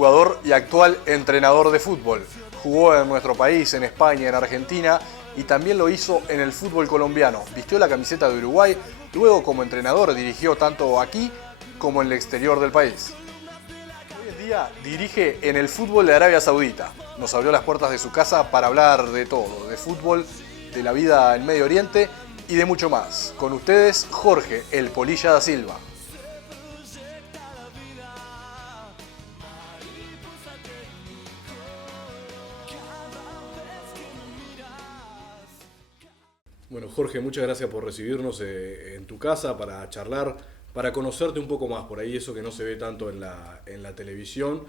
jugador y actual entrenador de fútbol. Jugó en nuestro país, en España, en Argentina y también lo hizo en el fútbol colombiano. Vistió la camiseta de Uruguay, luego como entrenador dirigió tanto aquí como en el exterior del país. Hoy en día dirige en el fútbol de Arabia Saudita. Nos abrió las puertas de su casa para hablar de todo, de fútbol, de la vida en Medio Oriente y de mucho más. Con ustedes, Jorge El Polilla da Silva. Bueno, Jorge, muchas gracias por recibirnos en tu casa para charlar, para conocerte un poco más, por ahí eso que no se ve tanto en la televisión.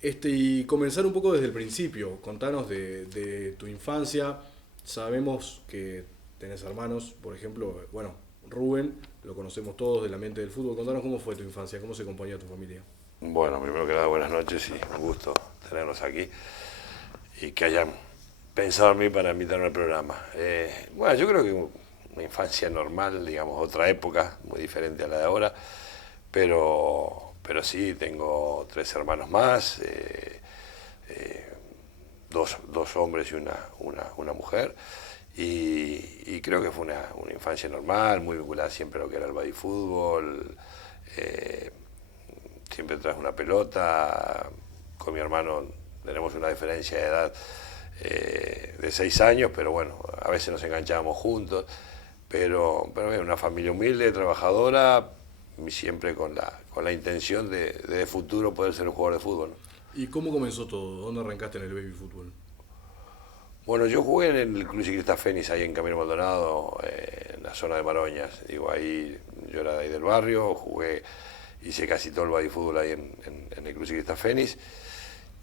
Y comenzar un poco desde el principio, contanos de tu infancia. Sabemos que tenés hermanos, por ejemplo, bueno, Rubén, lo conocemos todos del ambiente del fútbol. Contanos cómo fue tu infancia, cómo se componía tu familia. Bueno, primero que nada, buenas noches y un gusto tenerlos aquí y que hayan pensado en mí para invitarme al programa. Bueno, yo creo que una infancia normal, digamos, otra época, muy diferente a la de ahora, pero sí, tengo 3 hermanos más, dos hombres y una mujer, y creo que fue una infancia normal, muy vinculada siempre a lo que era el bodyfútbol, siempre traje una pelota, con mi hermano tenemos una diferencia de edad de 6 años, pero bueno, a veces nos enganchábamos juntos, pero era una familia humilde, trabajadora, y siempre con la intención de futuro poder ser un jugador de fútbol. ¿Y cómo comenzó todo? ¿Dónde arrancaste en el baby fútbol? Bueno, yo jugué en el Club Ciclista Fénix, ahí en Camino Maldonado, en la zona de Maroñas. Digo, ahí yo era de ahí del barrio, hice casi todo el bodyfútbol ahí en el Club Ciclista Fénix.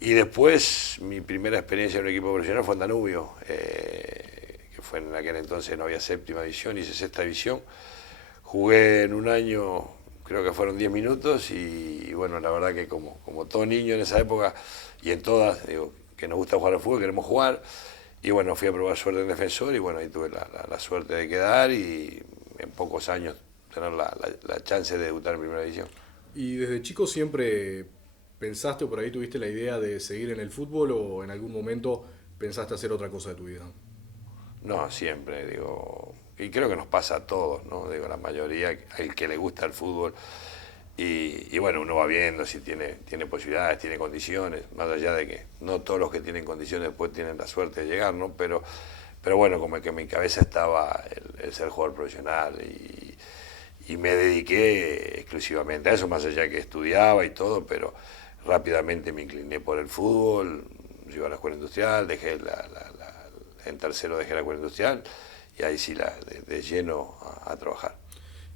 Y después, mi primera experiencia en un equipo profesional fue en Danubio, que fue en aquel entonces no había 7ª división, hice 6ª división. Jugué en un año, creo que fueron 10 minutos, y bueno, la verdad que como todo niño en esa época, y en todas, digo, que nos gusta jugar al fútbol, queremos jugar, y bueno, fui a probar suerte en Defensor, y bueno, ahí tuve la suerte de quedar, y en pocos años tener la chance de debutar en Primera División. ¿Y desde chico siempre pensaste o por ahí tuviste la idea de seguir en el fútbol o en algún momento pensaste hacer otra cosa de tu vida? No, siempre, digo, y creo que nos pasa a todos, ¿no? Digo, la mayoría, el que le gusta el fútbol, y bueno, uno va viendo si tiene posibilidades, tiene condiciones, más allá de que no todos los que tienen condiciones después tienen la suerte de llegar, ¿no? Pero bueno, como que en mi cabeza estaba el ser jugador profesional, y me dediqué exclusivamente a eso, más allá de que estudiaba y todo, pero rápidamente me incliné por el fútbol, iba a la escuela industrial, en tercero dejé la escuela industrial, y ahí sí de lleno a trabajar.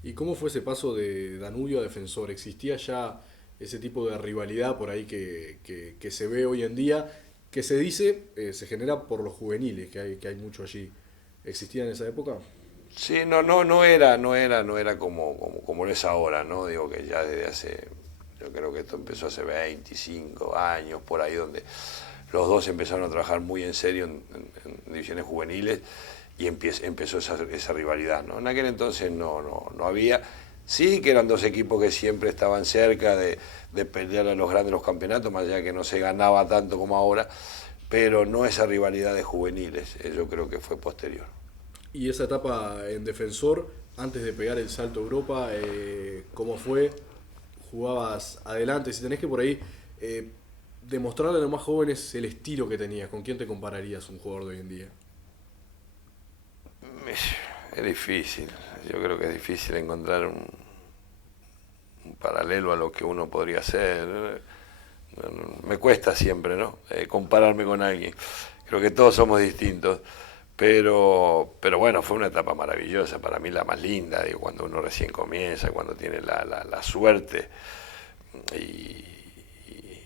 ¿Y cómo fue ese paso de Danubio a Defensor? ¿Existía ya ese tipo de rivalidad por ahí que se ve hoy en día, que se dice, se genera por los juveniles, que hay mucho allí? ¿Existía en esa época? Sí, no era como es ahora, ¿no? Digo que ya desde hace, yo creo que esto empezó hace 25 años, por ahí, donde los dos empezaron a trabajar muy en serio en divisiones juveniles, y empezó esa rivalidad, ¿no? En aquel entonces no había, sí que eran dos equipos que siempre estaban cerca de pelear a los grandes los campeonatos, más allá que no se ganaba tanto como ahora, pero no esa rivalidad de juveniles, yo creo que fue posterior. Y esa etapa en Defensor, antes de pegar el salto a Europa, ¿cómo fue? ¿Jugabas adelante? Si tenés que por ahí demostrarle a los más jóvenes el estilo que tenías, ¿con quién te compararías un jugador de hoy en día? Es difícil, yo creo que es difícil encontrar un paralelo a lo que uno podría hacer. Me cuesta siempre, ¿no? Compararme con alguien. Creo que todos somos distintos. Pero bueno, fue una etapa maravillosa, para mí la más linda, digo, cuando uno recién comienza, cuando tiene la suerte y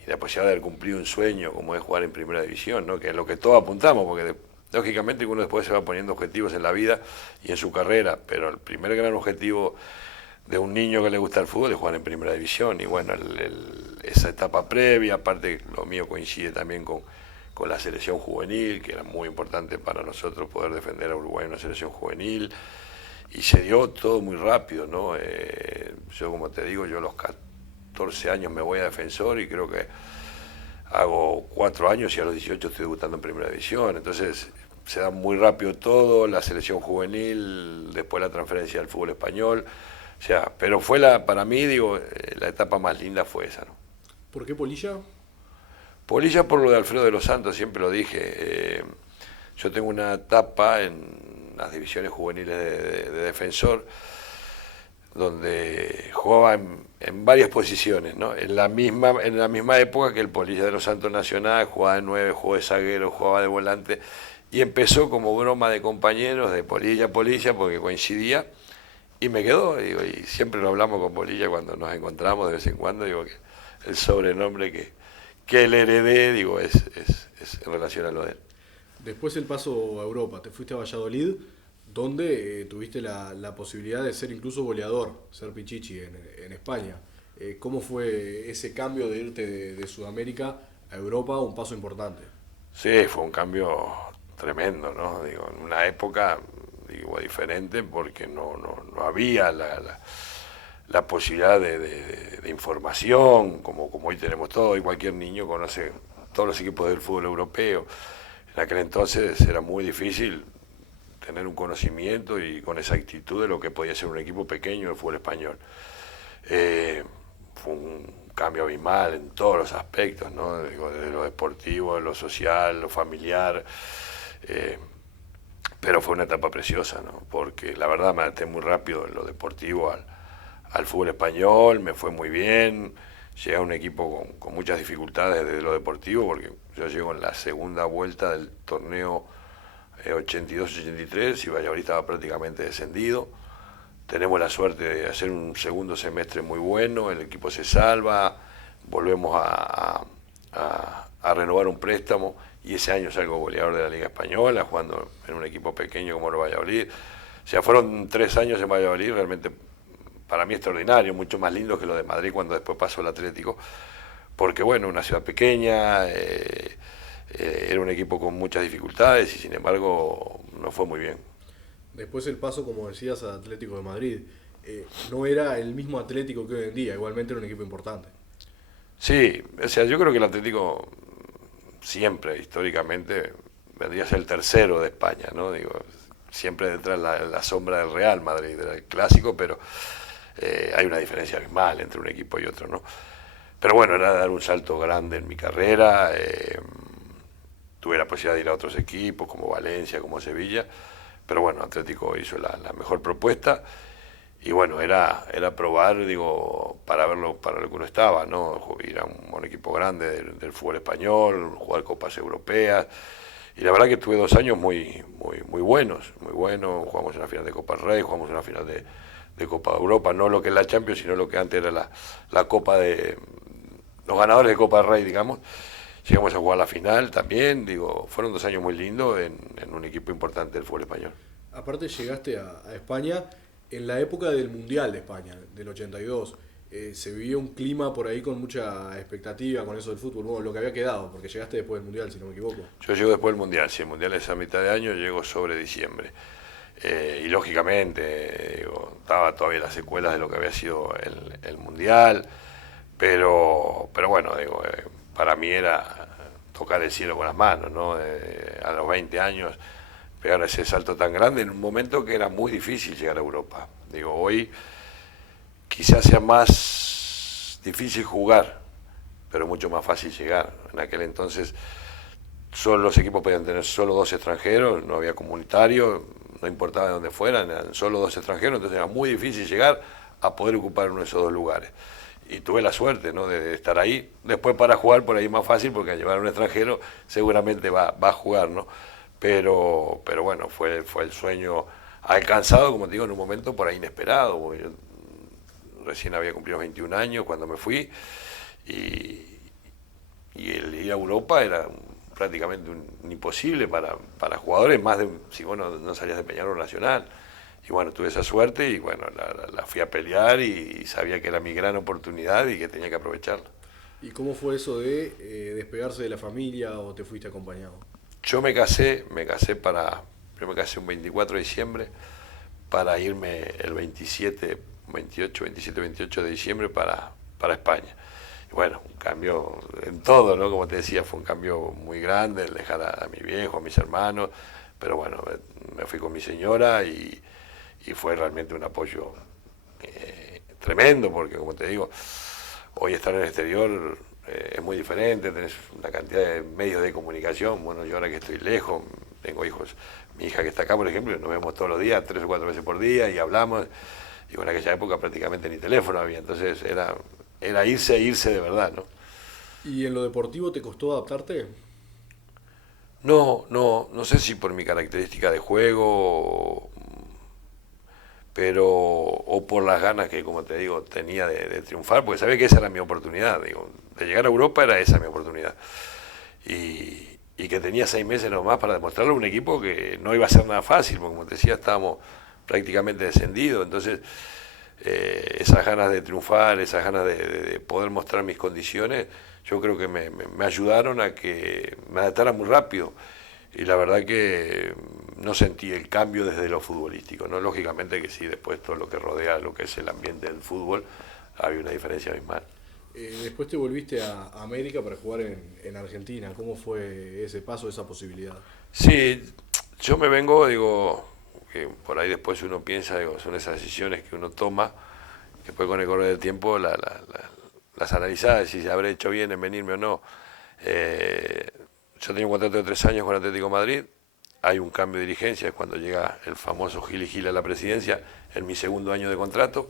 la posibilidad de haber cumplido un sueño como es jugar en Primera División, ¿no? Que es lo que todos apuntamos, porque lógicamente uno después se va poniendo objetivos en la vida y en su carrera, pero el primer gran objetivo de un niño que le gusta el fútbol es jugar en Primera División, y bueno, esa etapa previa, aparte lo mío coincide también con la selección juvenil, que era muy importante para nosotros poder defender a Uruguay en una selección juvenil, y se dio todo muy rápido, ¿no? Yo, como te digo, yo a los 14 años me voy a Defensor, y creo que hago 4 años y a los 18 estoy debutando en primera división. Entonces se da muy rápido todo, la selección juvenil, después la transferencia al fútbol español. O sea, pero fue para mí, digo, la etapa más linda fue esa, ¿no? ¿Por qué Polilla? Polilla por lo de Alfredo de los Santos, siempre lo dije. Yo tengo una etapa en las divisiones juveniles de Defensor, donde jugaba en varias posiciones, ¿no? En la misma época que el Polilla de los Santos Nacional, jugaba de 9, jugaba de zaguero, jugaba de volante, y empezó como broma de compañeros, de Polilla, porque coincidía, y me quedó, digo, y siempre lo hablamos con Polilla cuando nos encontramos de vez en cuando, digo que el sobrenombre que le heredé, digo, es en relación a lo de él. Después el paso a Europa, te fuiste a Valladolid, donde tuviste la posibilidad de ser incluso goleador, ser Pichichi en España. ¿Cómo fue ese cambio de irte de Sudamérica a Europa, un paso importante? Sí, fue un cambio tremendo, ¿no? Digo, en una época, digo, diferente, porque no había la posibilidad de información, como hoy tenemos todo, y cualquier niño conoce todos los equipos del fútbol europeo. En aquel entonces era muy difícil tener un conocimiento y con exactitud de lo que podía ser un equipo pequeño del fútbol español. Fue un cambio abismal en todos los aspectos, ¿no? Digo, desde lo deportivo, lo social, lo familiar. Pero fue una etapa preciosa, ¿no? Porque la verdad me adapté muy rápido en lo deportivo al fútbol español, me fue muy bien. Llegué a un equipo con muchas dificultades desde lo deportivo, porque yo llego en la segunda vuelta del torneo 82-83 y Valladolid estaba prácticamente descendido. Tenemos la suerte de hacer un segundo semestre muy bueno, el equipo se salva, volvemos a renovar un préstamo y ese año salgo goleador de la Liga Española, jugando en un equipo pequeño como el Valladolid. O sea, fueron 3 años en Valladolid realmente para mí extraordinario, mucho más lindo que lo de Madrid cuando después pasó al Atlético, porque bueno, una ciudad pequeña, era un equipo con muchas dificultades y sin embargo nos fue muy bien. Después el paso, como decías, a Atlético de Madrid. No era el mismo Atlético que hoy en día, igualmente era un equipo importante. Sí, o sea, yo creo que el Atlético siempre, históricamente, vendría a ser el tercero de España, ¿no? Digo, siempre detrás la sombra del Real Madrid, del clásico, pero hay una diferencia abismal entre un equipo y otro, ¿no? Pero bueno, era dar un salto grande en mi carrera, tuve la posibilidad de ir a otros equipos como Valencia, como Sevilla, pero bueno, Atlético hizo la mejor propuesta y bueno, era probar, digo, para verlo, para lo que uno estaba, ¿no? Ir a un equipo grande del fútbol español, jugar copas europeas. Y la verdad que tuve 2 años muy buenos, muy buenos. Jugamos en la final de Copa del Rey, jugamos en la final de Copa de Europa, no lo que es la Champions, sino lo que antes era la Copa de los ganadores de Copa del Rey, digamos. Llegamos a jugar la final también, digo, fueron 2 años muy lindos en un equipo importante del fútbol español. Aparte llegaste a España en la época del Mundial de España, del 82. Se vivía un clima por ahí con mucha expectativa con eso del fútbol, bueno, lo que había quedado, porque llegaste después del Mundial, si no me equivoco. Yo llego después del Mundial, si el Mundial es a mitad de año, llego sobre diciembre. Y lógicamente, digo, estaba todavía las secuelas de lo que había sido el Mundial, pero bueno, digo, para mí era tocar el cielo con las manos, ¿no? A los 20 años, pegar ese salto tan grande en un momento que era muy difícil llegar a Europa. Digo, hoy quizás sea más difícil jugar, pero mucho más fácil llegar. En aquel entonces solo los equipos podían tener solo 2 extranjeros, no había comunitario, no importaba de dónde fueran, eran solo 2 extranjeros, entonces era muy difícil llegar a poder ocupar uno de esos 2 lugares. Y tuve la suerte, ¿no?, de estar ahí. Después para jugar por ahí más fácil, porque al llevar a un extranjero seguramente va a jugar, ¿no? Pero bueno, fue el sueño alcanzado, como te digo, en un momento por ahí inesperado, porque yo recién había cumplido 21 años cuando me fui, y el ir a Europa era prácticamente un imposible para jugadores, más de si vos no salías de Peñarol Nacional. Y bueno, tuve esa suerte y bueno, la fui a pelear y sabía que era mi gran oportunidad y que tenía que aprovecharla. ¿Y cómo fue eso de despegarse de la familia o te fuiste acompañado? Yo me casé yo me casé un 24 de diciembre para irme el 27, 28 de diciembre para España. bueno, un cambio en todo, ¿no? Como te decía, fue un cambio muy grande, el dejar a mi viejo, a mis hermanos, pero bueno, me fui con mi señora y fue realmente un apoyo tremendo, porque como te digo, hoy estar en el exterior es muy diferente, tenés una cantidad de medios de comunicación, bueno, yo ahora que estoy lejos, tengo hijos, mi hija que está acá, por ejemplo, nos vemos todos los días, 3 o 4 veces por día y hablamos, y en aquella época prácticamente ni teléfono había, entonces era irse de verdad, ¿no? ¿Y en lo deportivo te costó adaptarte? No sé si por mi característica de juego, pero o por las ganas que, como te digo, tenía de triunfar, porque sabía que esa era mi oportunidad, digo, de llegar a Europa era esa mi oportunidad. Y que tenía 6 meses nomás para demostrarle a un equipo que no iba a ser nada fácil, porque como te decía, estábamos prácticamente descendidos, entonces esas ganas de triunfar, esas ganas de poder mostrar mis condiciones, yo creo que me ayudaron a que me adaptara muy rápido. Y la verdad que no sentí el cambio desde lo futbolístico, ¿no? Lógicamente que sí, después todo lo que rodea lo que es el ambiente del fútbol, había una diferencia abismal. Después te volviste a América para jugar en Argentina. ¿Cómo fue ese paso, esa posibilidad? Sí, yo me vengo, digo, que por ahí después uno piensa, digo, son esas decisiones que uno toma, que después con el correr del tiempo las analizás, si se habré hecho bien en venirme o no. Yo tenía un contrato de 3 años con Atlético de Madrid, hay un cambio de dirigencia, es cuando llega el famoso Gil y Gil a la presidencia, en mi segundo año de contrato.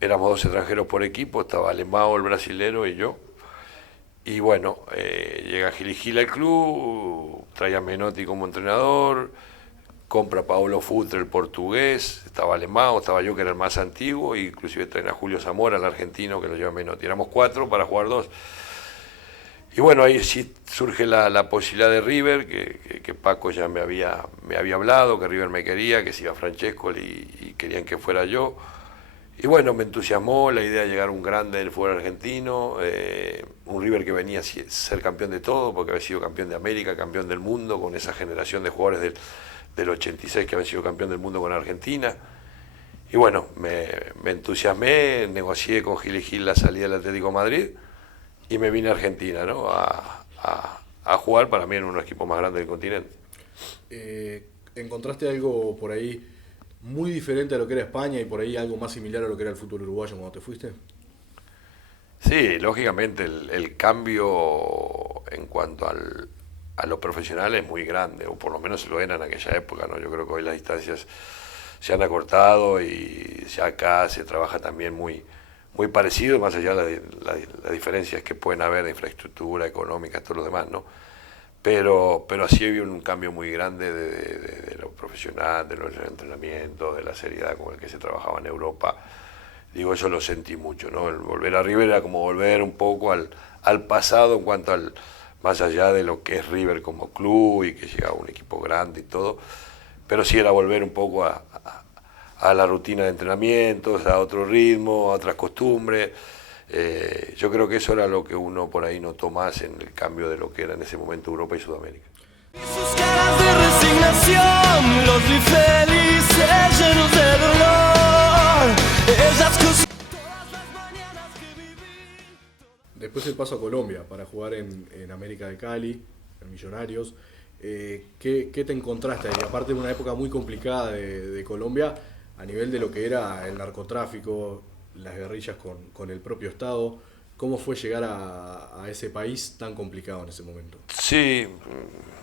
Éramos 2 extranjeros por equipo, estaba Alemão, el brasilero y yo. Y bueno, llega Gil y Gil al club, trae a Menotti como entrenador, compra a Paolo Futre, el portugués, estaba Alemão, estaba yo que era el más antiguo, e inclusive traen a Julio Zamora, el argentino, que lo lleva Menotti. Éramos 4 para jugar 2. Y bueno, ahí sí surge la posibilidad de River, que Paco ya me había hablado, que River me quería, que se iba Francesco y querían que fuera yo. Y bueno, me entusiasmó la idea de llegar a un grande del fútbol argentino, un River que venía a ser campeón de todo, porque había sido campeón de América, campeón del mundo, con esa generación de jugadores del 86 que habían sido campeón del mundo con Argentina. Y bueno, me entusiasmé, negocié con Gil y Gil la salida del Atlético de Madrid y me vine a Argentina, ¿no? A jugar para mí en uno de los equipos más grandes del continente. ¿Encontraste algo por ahí muy diferente a lo que era España y por ahí algo más similar a lo que era el fútbol uruguayo cuando te fuiste? Sí, lógicamente el cambio en cuanto a lo profesional es muy grande, o por lo menos lo era en aquella época, ¿no? Yo creo que hoy las distancias se han acortado y ya acá se trabaja también muy parecido, más allá de las diferencias que pueden haber de infraestructura, económica, todo lo demás, ¿no? Pero sí había un cambio muy grande de lo profesional, de los entrenamientos, de la seriedad con el que se trabajaba en Europa. Digo, eso lo sentí mucho, ¿no? El volver a River era como volver un poco al pasado en cuanto más allá de lo que es River como club y que llegaba un equipo grande y todo, pero sí era volver un poco a la rutina de entrenamientos, a otro ritmo, a otras costumbres. Yo creo que eso era lo que uno por ahí notó más en el cambio de lo que era en ese momento Europa y Sudamérica. Y sus caras de resignación, los vi felices, llenos de dolor. Ellas todas las mañanas que viví. Después el paso a Colombia para jugar en América de Cali, en Millonarios. ¿Qué te encontraste ahí? Aparte de una época muy complicada de Colombia, a nivel de lo que era el narcotráfico, las guerrillas con el propio Estado, ¿cómo fue llegar a ese país tan complicado en ese momento? Sí,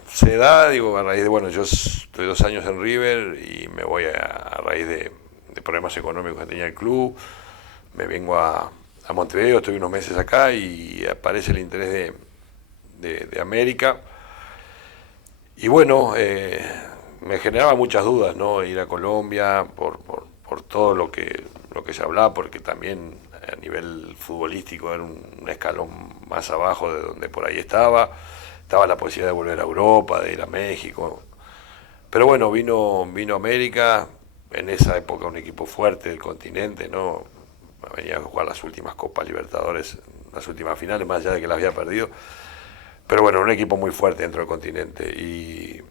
se da, digo, a raíz de, bueno, yo estoy 2 años en River y me voy a raíz de problemas económicos que tenía el club, me vengo a Montevideo, estoy unos meses acá y aparece el interés de América. Y bueno, me generaba muchas dudas, ¿no? Ir a Colombia por todo lo que se hablaba, porque también a nivel futbolístico era un escalón más abajo de donde por ahí estaba la posibilidad de volver a Europa, de ir a México. Pero bueno, vino América, en esa época un equipo fuerte del continente, ¿no? Venía a jugar las últimas Copas Libertadores, las últimas finales, más allá de que las había perdido. Pero bueno, un equipo muy fuerte dentro del continente. Y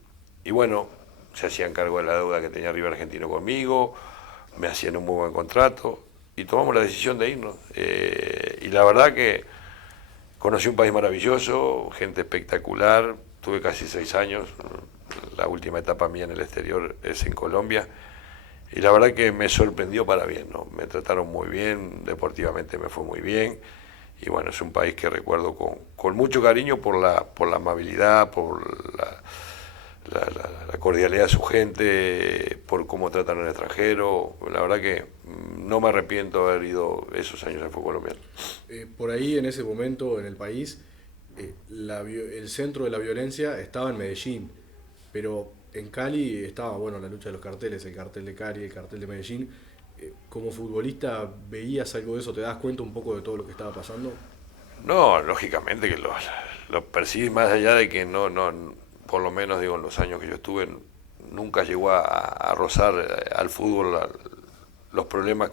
bueno, se hacían cargo de la deuda que tenía River Argentino conmigo, me hacían un muy buen contrato. y tomamos la decisión de irnos. Y la verdad que conocí un país maravilloso, gente espectacular, tuve casi 6 años, la última etapa mía en el exterior es en Colombia, y la verdad que me sorprendió para bien, ¿no? Me trataron muy bien, deportivamente me fue muy bien, y bueno, es un país que recuerdo con mucho cariño por la amabilidad, por la cordialidad de su gente, por cómo tratan al extranjero. La verdad que no me arrepiento de haber ido esos años al fútbol colombiano. Por ahí, en ese momento, en el país, el centro de la violencia estaba en Medellín, pero en Cali estaba, bueno, la lucha de los carteles, el cartel de Cali, el cartel de Medellín. Como futbolista, ¿veías algo de eso? ¿Te das cuenta un poco de todo lo que estaba pasando? No, lógicamente que lo percibís, más allá de que no, por lo menos digo en los años que yo estuve, nunca llegó a rozar al fútbol los problemas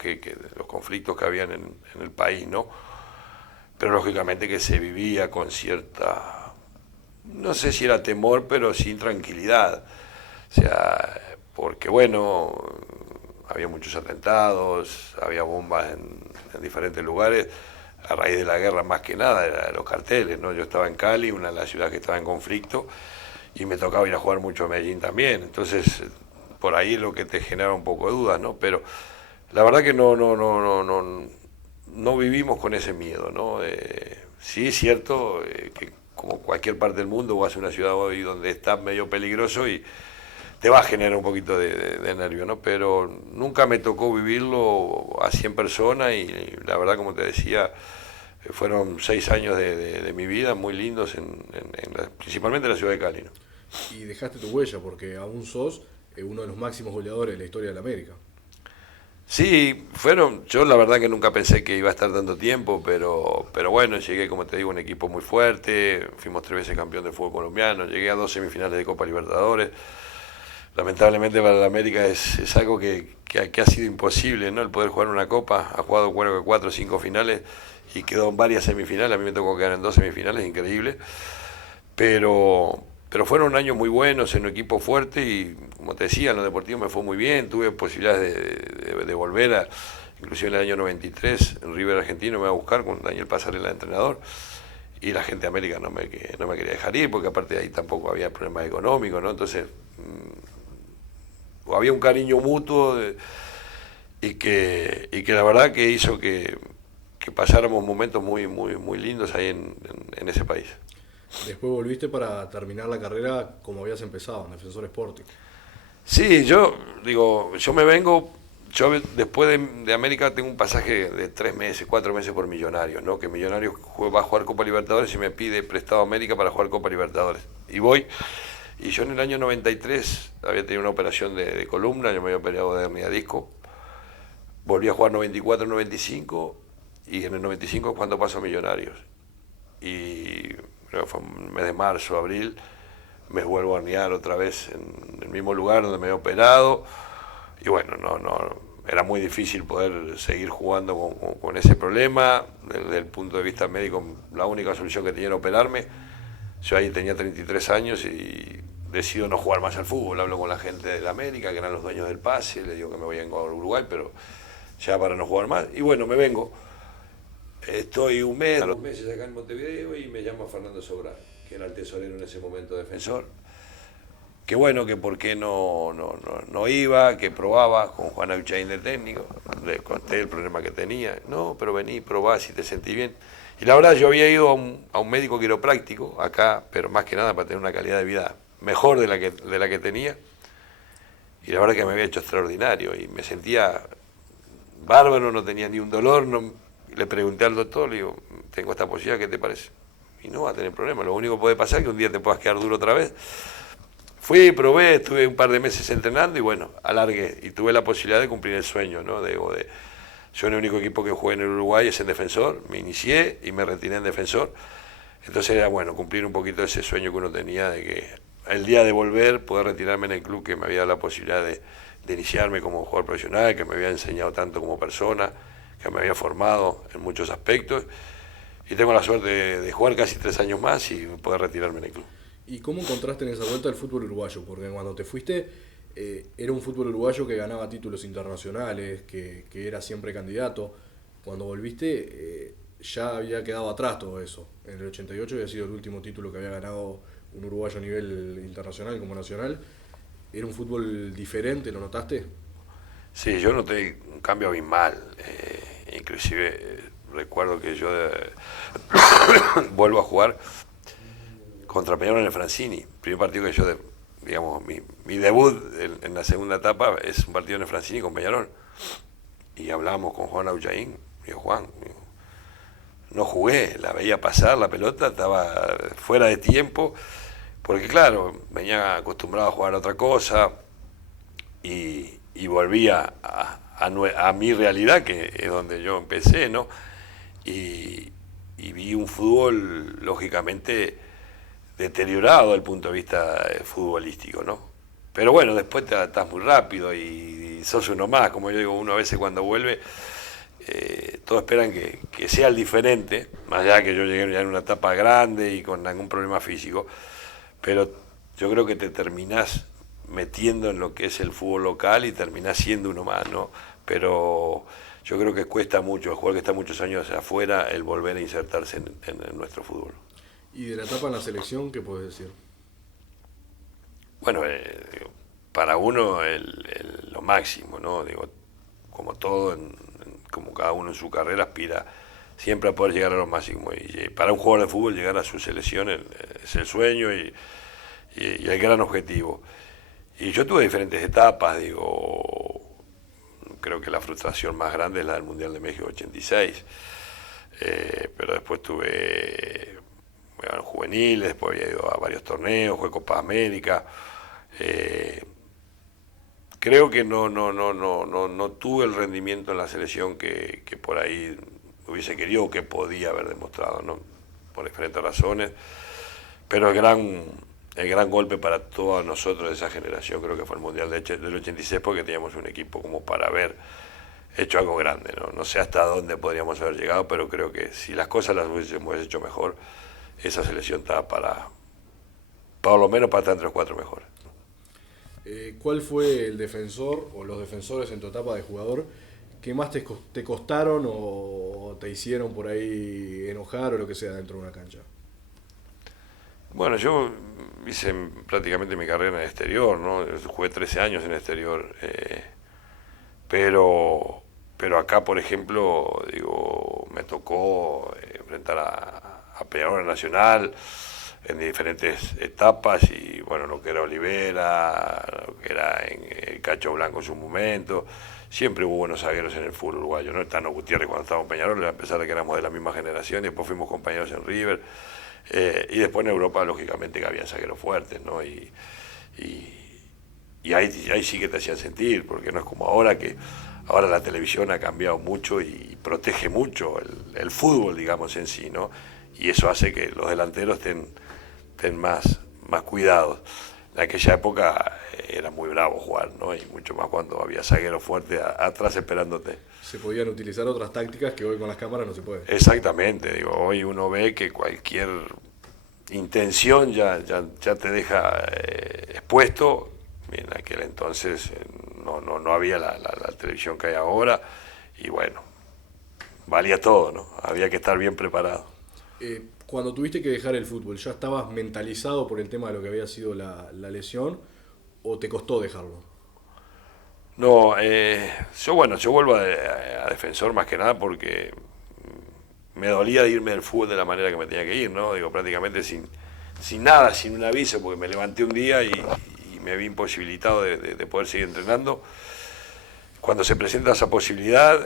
los conflictos que habían en el país, ¿no? Pero lógicamente que se vivía con cierta, no sé si era temor, pero sin tranquilidad. O sea, porque bueno, había muchos atentados, había bombas en diferentes lugares, a raíz de la guerra más que nada, eran los carteles, ¿no? Yo estaba en Cali, una de las ciudades que estaba en conflicto, y me tocaba ir a jugar mucho a Medellín también, entonces por ahí es lo que te genera un poco de dudas, ¿no? Pero la verdad que no vivimos con ese miedo, ¿no? Sí es cierto que como cualquier parte del mundo vas a una ciudad hoy donde está medio peligroso y te va a generar un poquito de nervio, ¿no? Pero nunca me tocó vivirlo así en persona y la verdad, como te decía, fueron 6 años de mi vida muy lindos, principalmente en la ciudad de Cali, ¿no? Y dejaste tu huella, porque aún sos uno de los máximos goleadores de la historia de la América. Sí, yo la verdad que nunca pensé que iba a estar tanto tiempo, pero bueno, llegué, como te digo, a un equipo muy fuerte, fuimos 3 veces campeón del fútbol colombiano, llegué a 2 semifinales de Copa Libertadores. Lamentablemente para la América es algo que ha sido imposible, ¿no? El poder jugar una Copa, ha jugado 4 o 5 finales y quedó en varias semifinales, a mí me tocó quedar en 2 semifinales, increíble, pero fueron años muy buenos en un equipo fuerte y como te decía, en lo deportivo me fue muy bien, tuve posibilidades de volver inclusive en el año 93, en River Argentino me iba a buscar con Daniel Pasarela de entrenador y la gente de América no me quería dejar ir porque aparte de ahí tampoco había problemas económicos, ¿no? Entonces había un cariño mutuo y que la verdad que hizo que pasáramos momentos muy lindos ahí en ese país. Después volviste para terminar la carrera como habías empezado, en Defensor Sporting. Sí, yo me vengo, yo después de América tengo un pasaje de 3 meses, 4 meses por Millonarios, ¿no? Que Millonarios va a jugar Copa Libertadores y me pide prestado a América para jugar Copa Libertadores. Y voy, y yo en el año 93 había tenido una operación de columna, yo me había operado de hernia disco, volví a jugar 94, 95, y en el 95 es cuando paso a Millonarios. Y creo que fue en el mes de marzo, abril, me vuelvo a herniar otra vez en el mismo lugar donde me había operado y bueno, era muy difícil poder seguir jugando con ese problema. Desde el punto de vista médico, la única solución que tenía era operarme. Yo ahí tenía 33 años y decido no jugar más al fútbol. Hablo con la gente de la América, que eran los dueños del pase, le digo que me voy a ir a Uruguay, pero ya para no jugar más. Y bueno, me vengo. Estoy un mes, 2 meses acá en Montevideo y me llama Fernando Sobral, que era el tesorero en ese momento, Defensor. Que bueno, que por qué no iba, que probaba con Juan Auchain de técnico. Le conté el problema que tenía. No, pero vení, probá si te sentís bien. Y la verdad, yo había ido a un médico quiropráctico acá, pero más que nada para tener una calidad de vida mejor de la que tenía. Y la verdad que me había hecho extraordinario y me sentía bárbaro, no tenía ni un dolor. Le pregunté al doctor, le digo, tengo esta posibilidad, ¿qué te parece? Y no va a tener problema, lo único que puede pasar es que un día te puedas quedar duro otra vez. Fui, probé, estuve un par de meses entrenando y bueno, alargué y tuve la posibilidad de cumplir el sueño, ¿no? Yo en el único equipo que jugué en el Uruguay es en Defensor, me inicié y me retiré en Defensor. Entonces era bueno cumplir un poquito ese sueño que uno tenía de que el día de volver, poder retirarme en el club que me había dado la posibilidad de iniciarme como jugador profesional, que me había enseñado tanto como persona, que me había formado en muchos aspectos y tengo la suerte de jugar casi 3 años más y poder retirarme en el club. ¿Y cómo encontraste en esa vuelta el fútbol uruguayo? Porque cuando te fuiste era un fútbol uruguayo que ganaba títulos internacionales, que era siempre candidato. Cuando volviste ya había quedado atrás todo eso. En el 88 había sido el último título que había ganado un uruguayo a nivel internacional como nacional. ¿Era un fútbol diferente? ¿Lo notaste? Sí, yo noté un cambio abismal. Inclusive recuerdo que yo vuelvo a jugar contra Peñarol en el Francini. Primer partido que yo, digamos, mi debut en la segunda etapa es un partido en el Francini con Peñarol. Y hablábamos con Juan Aullaín. Digo, Juan, no jugué, la veía pasar la pelota, estaba fuera de tiempo, porque claro, venía acostumbrado a jugar a otra cosa y volvía a mi realidad, que es donde yo empecé, ¿no? Y vi un fútbol, lógicamente, deteriorado desde el punto de vista futbolístico, ¿no? Pero bueno, después te adaptás muy rápido y sos uno más, como yo digo, uno a veces cuando vuelve, todos esperan que sea el diferente, más allá que yo llegué ya en una etapa grande y con algún problema físico, pero yo creo que te terminás metiendo en lo que es el fútbol local y terminás siendo uno más, ¿no? Pero yo creo que cuesta mucho, el jugador que está muchos años afuera, el volver a insertarse en nuestro fútbol. ¿Y de la etapa en la selección qué puedes decir? Bueno, para uno lo máximo, ¿no? Digo, como todo, como cada uno en su carrera aspira siempre a poder llegar a lo máximo. Y para un jugador de fútbol llegar a su selección es el sueño y el gran objetivo. Y yo tuve diferentes etapas, digo, creo que la frustración más grande es la del Mundial de México 86, pero después tuve juveniles, después había ido a varios torneos, jugué Copa América. Creo que no tuve el rendimiento en la selección que por ahí hubiese querido o que podía haber demostrado, ¿no? Por diferentes razones, pero el gran golpe para todos nosotros de esa generación creo que fue el Mundial del 86, porque teníamos un equipo como para haber hecho algo grande, ¿no? No sé hasta dónde podríamos haber llegado, pero creo que si las cosas las hubiésemos hecho mejor, esa selección estaba por lo menos para estar entre los 4 mejores. ¿Cuál fue el defensor o los defensores en tu etapa de jugador que más te costaron o te hicieron por ahí enojar o lo que sea dentro de una cancha? Bueno, yo hice prácticamente mi carrera en el exterior, ¿no? Yo jugué 13 años en el exterior, pero acá, por ejemplo, digo, me tocó enfrentar a Peñarol Nacional en diferentes etapas, y bueno, lo que era Olivera, lo que era el Cacho Blanco en su momento. Siempre hubo buenos zagueros en el fútbol uruguayo, ¿no? Tano Gutiérrez cuando estábamos en Peñarol, a pesar de que éramos de la misma generación, y después fuimos compañeros en River, y después en Europa, lógicamente, que había zagueros fuertes, ¿no? Y ahí sí que te hacían sentir, porque no es como ahora, que ahora la televisión ha cambiado mucho y protege mucho el fútbol, digamos, en sí, ¿no? Y eso hace que los delanteros estén más cuidados. En aquella época era muy bravo jugar, ¿no? Y mucho más cuando había zagueros fuertes atrás esperándote. Se podían utilizar otras tácticas que hoy con las cámaras no se puede. Exactamente, digo, hoy uno ve que cualquier intención ya te deja expuesto. En aquel entonces no había la televisión que hay ahora, y bueno, valía todo, ¿no? Había que estar bien preparado. Cuando tuviste que dejar el fútbol, ¿ya estabas mentalizado por el tema de lo que había sido la lesión o te costó dejarlo? No, yo vuelvo a defensor más que nada porque me dolía de irme del fútbol de la manera que me tenía que ir, ¿no? Digo, prácticamente sin nada, sin un aviso, porque me levanté un día y me vi imposibilitado de poder seguir entrenando. Cuando se presenta esa posibilidad,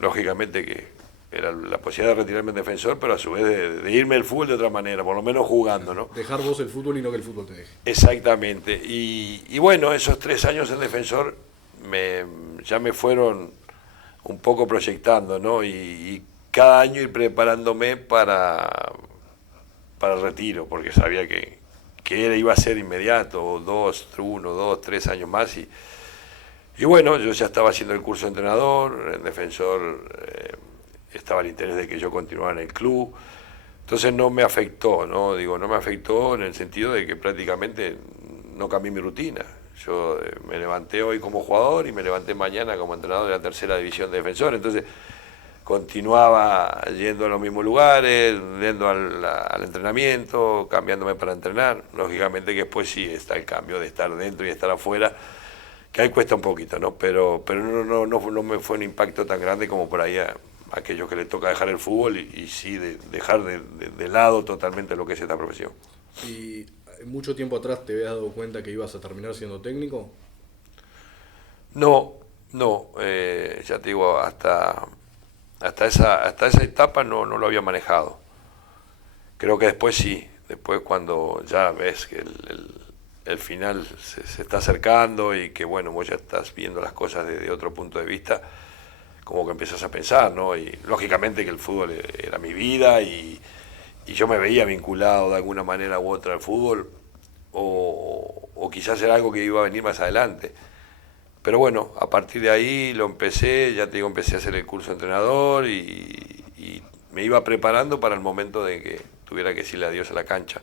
lógicamente que era la posibilidad de retirarme en defensor, pero a su vez de irme del fútbol de otra manera, por lo menos jugando, ¿no? Dejar vos el fútbol y no que el fútbol te deje. Exactamente. Y bueno, esos 3 años en defensor ya me fueron un poco proyectando, ¿no? Y cada año ir preparándome para el retiro, porque sabía que iba a ser inmediato, 1, 2, 3 años más. Y bueno, yo ya estaba haciendo el curso de entrenador, en defensor estaba el interés de que yo continuara en el club, entonces no me afectó, ¿no? Digo, no me afectó en el sentido de que prácticamente no cambié mi rutina. Yo me levanté hoy como jugador y me levanté mañana como entrenador de la 3ª división de defensor, entonces continuaba yendo a los mismos lugares, yendo al entrenamiento, cambiándome para entrenar. Lógicamente que después sí está el cambio de estar dentro y estar afuera, que ahí cuesta un poquito, ¿no? Pero no me fue un impacto tan grande como por ahí a aquellos que les toca dejar el fútbol y sí dejar de lado totalmente lo que es esta profesión. ¿Y mucho tiempo atrás te habías dado cuenta que ibas a terminar siendo técnico? No, ya te digo, hasta esa etapa no lo había manejado. Creo que después sí, después cuando ya ves que el final se está acercando y que bueno, vos ya estás viendo las cosas desde otro punto de vista, como que empiezas a pensar, ¿no? Y lógicamente que el fútbol era mi vida y yo me veía vinculado de alguna manera u otra al fútbol, o quizás era algo que iba a venir más adelante. Pero bueno, a partir de ahí lo empecé, ya te digo, empecé a hacer el curso de entrenador y me iba preparando para el momento de que tuviera que decirle adiós a la cancha.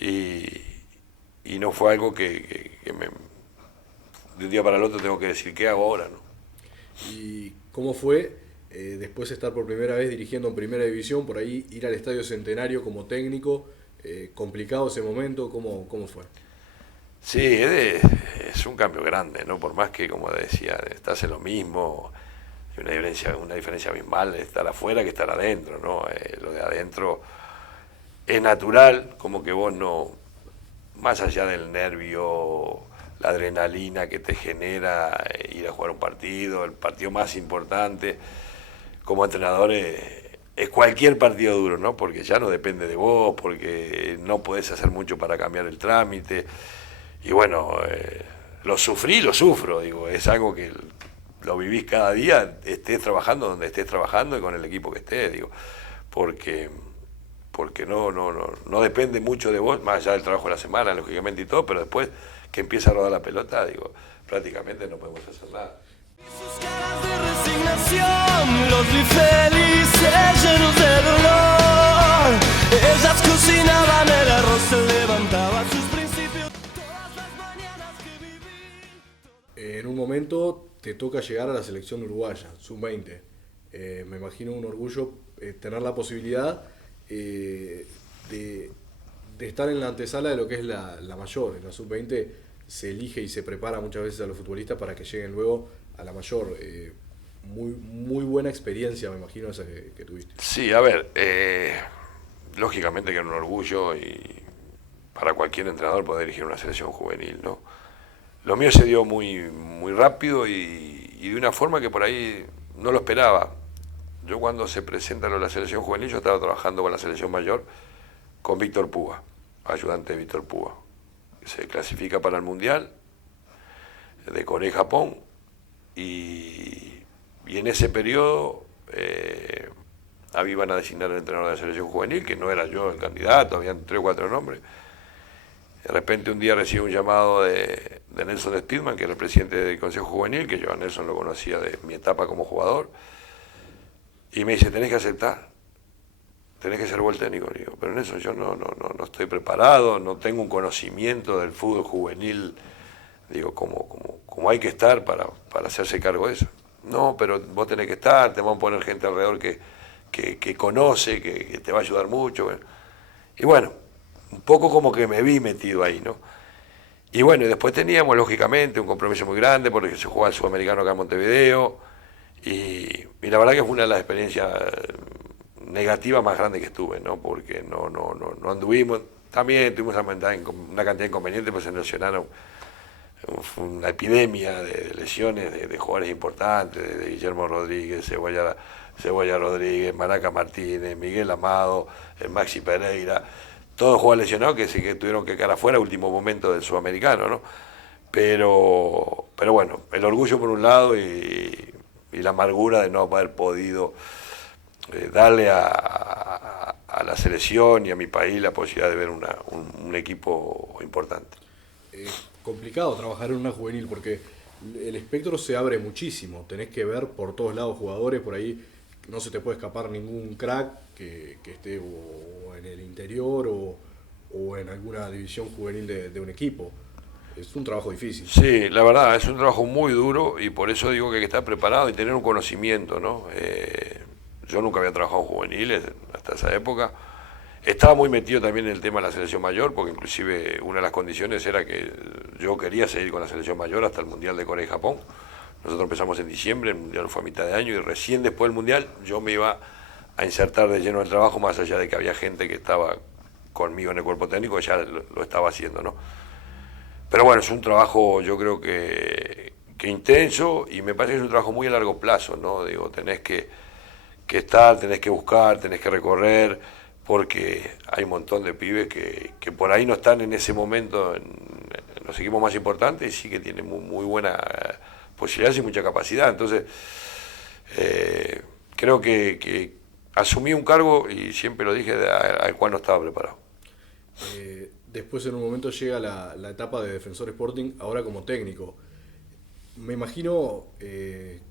Y no fue algo que de un día para el otro tengo que decir, ¿qué hago ahora, no? ¿Y cómo fue después de estar por primera vez dirigiendo en Primera División, por ahí ir al Estadio Centenario como técnico? ¿Complicado ese momento? ¿Cómo fue? Sí, es un cambio grande, ¿no? Por más que, como decía, estás en lo mismo, hay una diferencia abismal de estar afuera que estar adentro, ¿no? Lo de adentro es natural, como que vos no, más allá del nervio, la adrenalina que te genera ir a jugar un partido, el partido más importante, como entrenador es cualquier partido duro, ¿no? Porque ya no depende de vos, porque no podés hacer mucho para cambiar el trámite. Y bueno, lo sufrí, lo sufro, digo, es algo que lo vivís cada día, estés trabajando donde estés trabajando y con el equipo que estés, digo, porque no depende mucho de vos, más allá del trabajo de la semana, lógicamente y todo, pero después que empieza a rodar la pelota, digo, prácticamente no podemos hacer nada. Sus caras de resignación, los vi felices, llenos de dolor. Ellas cocinaban el arroz, se levantaban sus principios todas las mañanas que viví. En un momento te toca llegar a la selección uruguaya, sub-20. Me imagino un orgullo tener la posibilidad de estar en la antesala de lo que es la mayor. En la sub-20 se elige y se prepara muchas veces a los futbolistas para que lleguen luego a la mayor. Muy buena experiencia, me imagino, esa que tuviste. Sí, a ver, lógicamente que era un orgullo y para cualquier entrenador poder dirigir una selección juvenil, ¿no? Lo mío se dio muy rápido y de una forma que por ahí no lo esperaba. Yo cuando se presenta lo de la selección juvenil, yo estaba trabajando con la selección mayor con Víctor Púa, ayudante de Víctor Púa. Se clasifica para el Mundial de Corea y Japón y en ese periodo iban a designar al entrenador de la selección juvenil, que no era yo el candidato, habían 3 o 4 nombres. De repente un día recibo un llamado de Nelson Spiedman, que era el presidente del Consejo Juvenil, que yo a Nelson lo conocía de mi etapa como jugador, y me dice, tenés que aceptar, tenés que ser vos el técnico. Y digo, pero Nelson, yo no estoy preparado, no tengo un conocimiento del fútbol juvenil, digo, como hay que estar para hacerse cargo de eso. No, pero vos tenés que estar, te vamos a poner gente alrededor que conoce, que te va a ayudar mucho. Bueno. Y bueno, un poco como que me vi metido ahí, ¿no? Y bueno, y después teníamos, lógicamente, un compromiso muy grande porque se jugaba el Sudamericano acá en Montevideo y la verdad que fue una de las experiencias negativas más grandes que estuve, ¿no? Porque no anduvimos, también tuvimos una cantidad de inconvenientes, pues se lesionaron, fue una epidemia de lesiones de jugadores importantes, de Guillermo Rodríguez, Cebolla Rodríguez, Maraca Martínez, Miguel Amado, Maxi Pereira, todos jugadores lesionados que tuvieron que quedar afuera último momento del Sudamericano, ¿no? Pero bueno, el orgullo por un lado y la amargura de no haber podido darle a la selección y a mi país la posibilidad de ver un equipo importante. Complicado trabajar en una juvenil porque el espectro se abre muchísimo, tenés que ver por todos lados jugadores, por ahí no se te puede escapar ningún crack que esté o en el interior o en alguna división juvenil de un equipo. Es un trabajo difícil. Sí, la verdad, es un trabajo muy duro y por eso digo que hay que estar preparado y tener un conocimiento, ¿no? Yo nunca había trabajado en juveniles hasta esa época. Estaba muy metido también en el tema de la selección mayor, porque inclusive una de las condiciones era que yo quería seguir con la selección mayor hasta el Mundial de Corea y Japón. Nosotros empezamos en diciembre, el Mundial fue a mitad de año y recién después del Mundial yo me iba a insertar de lleno en el trabajo, más allá de que había gente que estaba conmigo en el cuerpo técnico, ya lo estaba haciendo, ¿no? Pero bueno, es un trabajo yo creo que intenso y me parece que es un trabajo muy a largo plazo, ¿no? Digo, tenés que estar, tenés que buscar, tenés que recorrer, porque hay un montón de pibes que por ahí no están en ese momento en los equipos más importantes y sí que tienen muy buenas posibilidades y mucha capacidad. Entonces, creo que asumí un cargo y siempre lo dije al cual no estaba preparado. Después en un momento llega la etapa de Defensor Sporting, ahora como técnico. Me imagino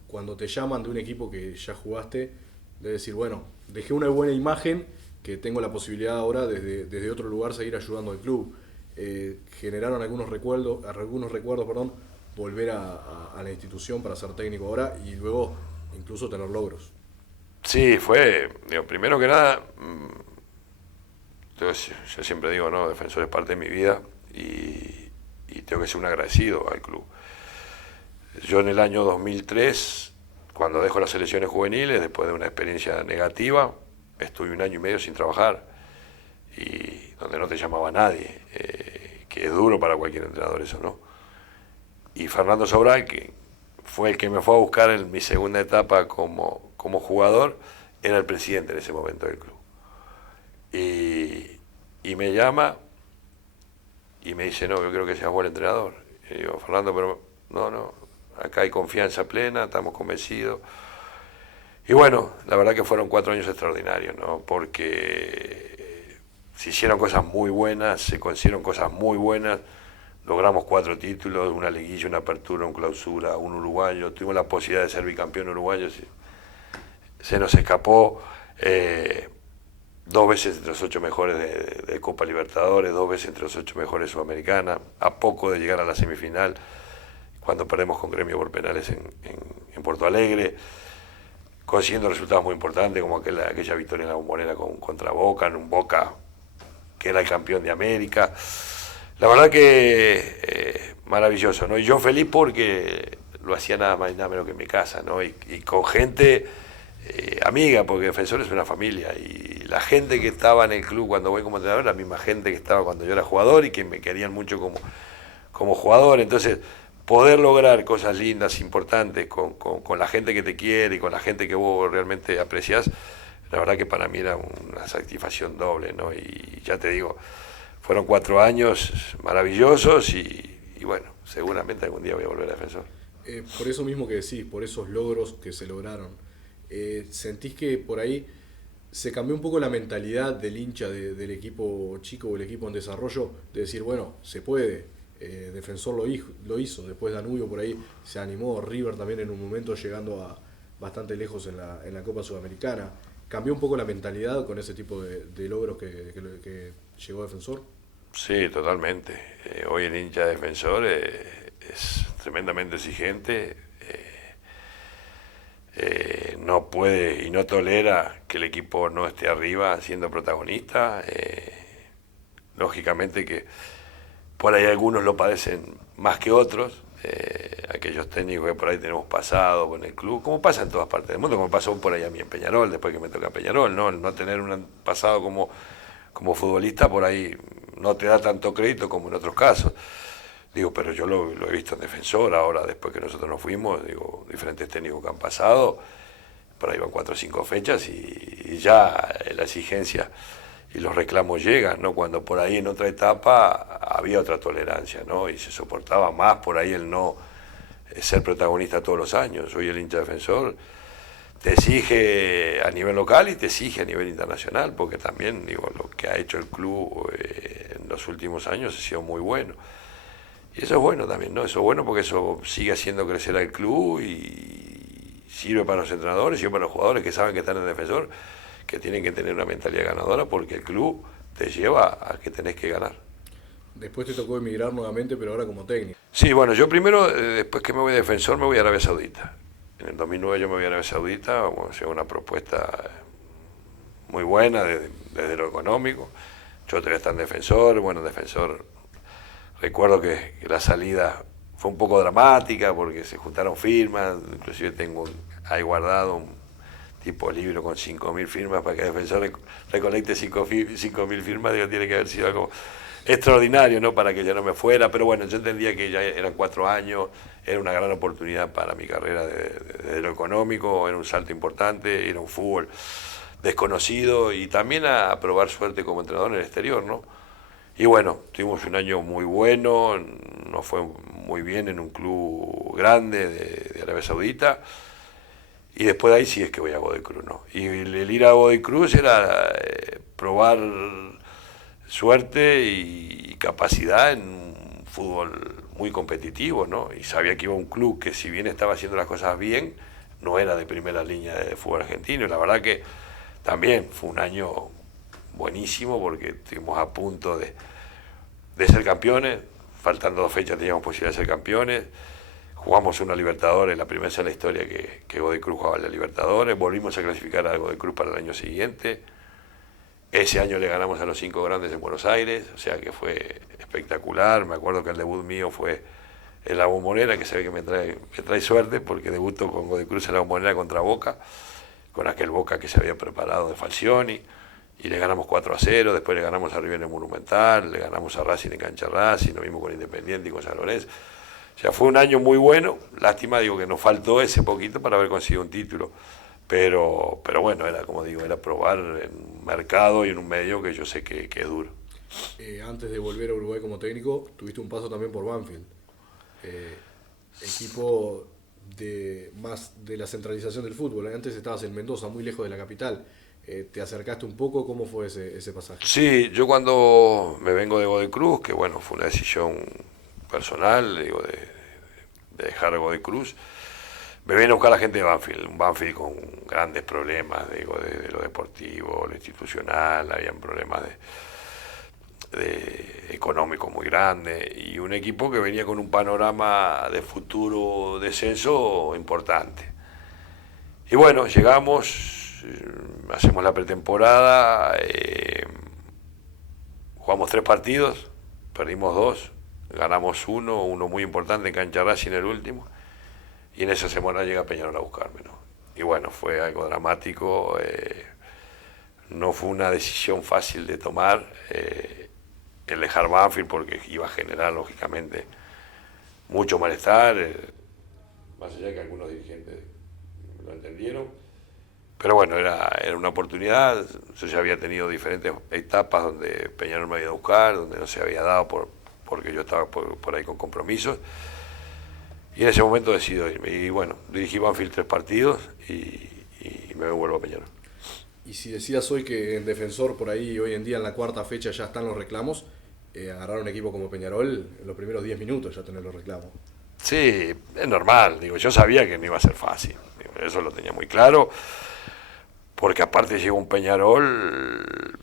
cuando te llaman de un equipo que ya jugaste, de decir, bueno, dejé una buena imagen, que tengo la posibilidad ahora desde otro lugar seguir ayudando al club. Generaron algunos recuerdos, volver a la institución para ser técnico ahora y luego incluso tener logros. Sí, digo, primero que nada, yo siempre digo, no, Defensor es parte de mi vida y tengo que ser un agradecido al club. Yo en el año 2003, cuando dejo las selecciones juveniles, después de una experiencia negativa, estuve 1 año y medio sin trabajar y donde no te llamaba nadie, que es duro para cualquier entrenador eso, ¿no? Y Fernando Sobral, que fue el que me fue a buscar en mi segunda etapa como jugador, era el presidente en ese momento del club. Y me llama y me dice, no, yo creo que seas buen entrenador. Y digo, Fernando, pero no, acá hay confianza plena, estamos convencidos. Y bueno, la verdad que fueron 4 años extraordinarios, ¿no? Porque se hicieron cosas muy buenas, se consiguieron cosas muy buenas, logramos 4 títulos, una liguilla, una apertura, un clausura, un uruguayo, tuvimos la posibilidad de ser bicampeón uruguayo, se nos escapó 2 veces entre los 8 mejores de Copa Libertadores, 2 veces entre los 8 mejores de Sudamericana, a poco de llegar a la semifinal, cuando perdemos con Gremio por penales en Porto Alegre, consiguiendo resultados muy importantes como aquella victoria en la Bombonera contra Boca, en un Boca que era el campeón de América. La verdad que maravilloso, ¿no? Y yo feliz porque lo hacía nada más y nada menos que en mi casa, ¿no? Y con gente amiga, porque Defensor es una familia y la gente que estaba en el club cuando voy como entrenador, la misma gente que estaba cuando yo era jugador y que me querían mucho como jugador. Entonces, poder lograr cosas lindas, importantes, con la gente que te quiere y con la gente que vos realmente apreciás, la verdad que para mí era una satisfacción doble, ¿no? Y ya te digo, fueron 4 años maravillosos y bueno, seguramente algún día voy a volver a Defensor. Por eso mismo que decís, por esos logros que se lograron, ¿sentís que por ahí se cambió un poco la mentalidad del hincha del equipo chico o el equipo en desarrollo, de decir, bueno, se puede? Defensor lo hizo, después Danubio por ahí se animó, River también en un momento llegando a bastante lejos en la Copa Sudamericana. ¿Cambió un poco la mentalidad con ese tipo de logros que llegó Defensor? Sí, totalmente. Hoy el hincha de Defensor es tremendamente exigente, no puede y no tolera que el equipo no esté arriba siendo protagonista. Lógicamente que por ahí algunos lo padecen más que otros, aquellos técnicos que por ahí tenemos pasado con el club, como pasa en todas partes del mundo, como pasó por ahí a mí en Peñarol, después que me toca Peñarol, ¿no? El no tener un pasado como futbolista por ahí no te da tanto crédito como en otros casos. Digo, pero yo lo he visto en Defensor ahora, después que nosotros nos fuimos, digo, diferentes técnicos que han pasado, por ahí van 4 o 5 fechas y ya la exigencia y los reclamos llegan, ¿no? Cuando por ahí en otra etapa había otra tolerancia, ¿no? Y se soportaba más por ahí el no ser protagonista todos los años. Hoy el hincha Defensor te exige a nivel local y te exige a nivel internacional, porque también, digo, lo que ha hecho el club en los últimos años ha sido muy bueno. Y eso es bueno también, ¿no? Eso es bueno porque eso sigue haciendo crecer al club y sirve para los entrenadores, sirve para los jugadores que saben que están en Defensor, que tienen que tener una mentalidad ganadora porque el club te lleva a que tenés que ganar. Después te tocó emigrar nuevamente, pero ahora como técnico. Sí, bueno, yo primero, después que me voy de Defensor, me voy a Arabia Saudita. En el 2009 yo me voy a Arabia Saudita, bueno, llegó una propuesta muy buena desde lo económico. Yo todavía estaba en Defensor, bueno, Defensor, recuerdo que la salida fue un poco dramática porque se juntaron firmas, inclusive tengo ahí guardado un tipo de libro con 5.000 firmas para que Defensor recolecte 5.000 firmas, digo, tiene que haber sido algo extraordinario, ¿no? Para que yo no me fuera, pero bueno, yo entendía que ya eran 4 años, era una gran oportunidad para mi carrera desde lo económico, era un salto importante, era un fútbol desconocido y también a probar suerte como entrenador en el exterior, ¿no? Y bueno, tuvimos un año muy bueno, nos fue muy bien en un club grande de Arabia Saudita, y después de ahí sí es que voy a Godoy Cruz, ¿no? Y el ir a Godoy Cruz era probar suerte y capacidad en un fútbol muy competitivo, ¿no? Y sabía que iba a un club que, si bien estaba haciendo las cosas bien, no era de primera línea de fútbol argentino. Y la verdad que también fue un año buenísimo porque estuvimos a punto de ser campeones, faltando 2 fechas teníamos posibilidad de ser campeones, jugamos una Libertadores, la primera vez en la historia que Godoy Cruz jugaba la Libertadores, volvimos a clasificar a Godoy Cruz para el año siguiente, ese año le ganamos a los 5 grandes en Buenos Aires, o sea que fue espectacular. Me acuerdo que el debut mío fue en la Bombonera, que se ve que me trae suerte porque debutó con Godoy Cruz en la Bombonera contra Boca, con aquel Boca que se había preparado de Falcioni, y le ganamos 4-0, después le ganamos a River en el Monumental, le ganamos a Racing en cancha Racing, lo mismo con Independiente y con San Lorenzo. O sea, fue un año muy bueno, lástima, digo, que nos faltó ese poquito para haber conseguido un título, pero bueno, era, como digo, era probar en un mercado y en un medio que yo sé que es duro. Antes de volver a Uruguay como técnico, tuviste un paso también por Banfield, equipo más de la centralización del fútbol. Antes estabas en Mendoza, muy lejos de la capital. ¿Te acercaste un poco? ¿Cómo fue ese pasaje? Sí, yo cuando me vengo de Godoy Cruz, que bueno, fue una decisión personal, digo, de dejar Godoy Cruz, me viene a buscar la gente de Banfield, un Banfield con grandes problemas, digo, de lo deportivo, lo institucional, habían problemas de económico muy grandes, y un equipo que venía con un panorama de futuro descenso importante. Y bueno, llegamos, hacemos la pretemporada, jugamos 3 partidos, perdimos 2, ganamos uno muy importante en cancha Racing, el último, y en esa semana llega Peñarol a buscarme, ¿no? Y bueno, fue algo dramático, no fue una decisión fácil de tomar, el dejar Banfield, porque iba a generar lógicamente mucho malestar, más allá de que algunos dirigentes lo entendieron, pero bueno, era una oportunidad. Yo ya había tenido diferentes etapas donde Peñarol me había ido a buscar, donde no se había dado porque yo estaba por ahí con compromisos, y en ese momento decido irme, y bueno, dirigí Banfield 3 partidos y me vuelvo a Peñarol. Y si decías hoy que en Defensor, por ahí hoy en día en la 4ª fecha ya están los reclamos, agarrar un equipo como Peñarol, en los primeros 10 minutos ya tener los reclamos. Sí, es normal, digo, yo sabía que no iba a ser fácil, digo, eso lo tenía muy claro, porque aparte llegó un Peñarol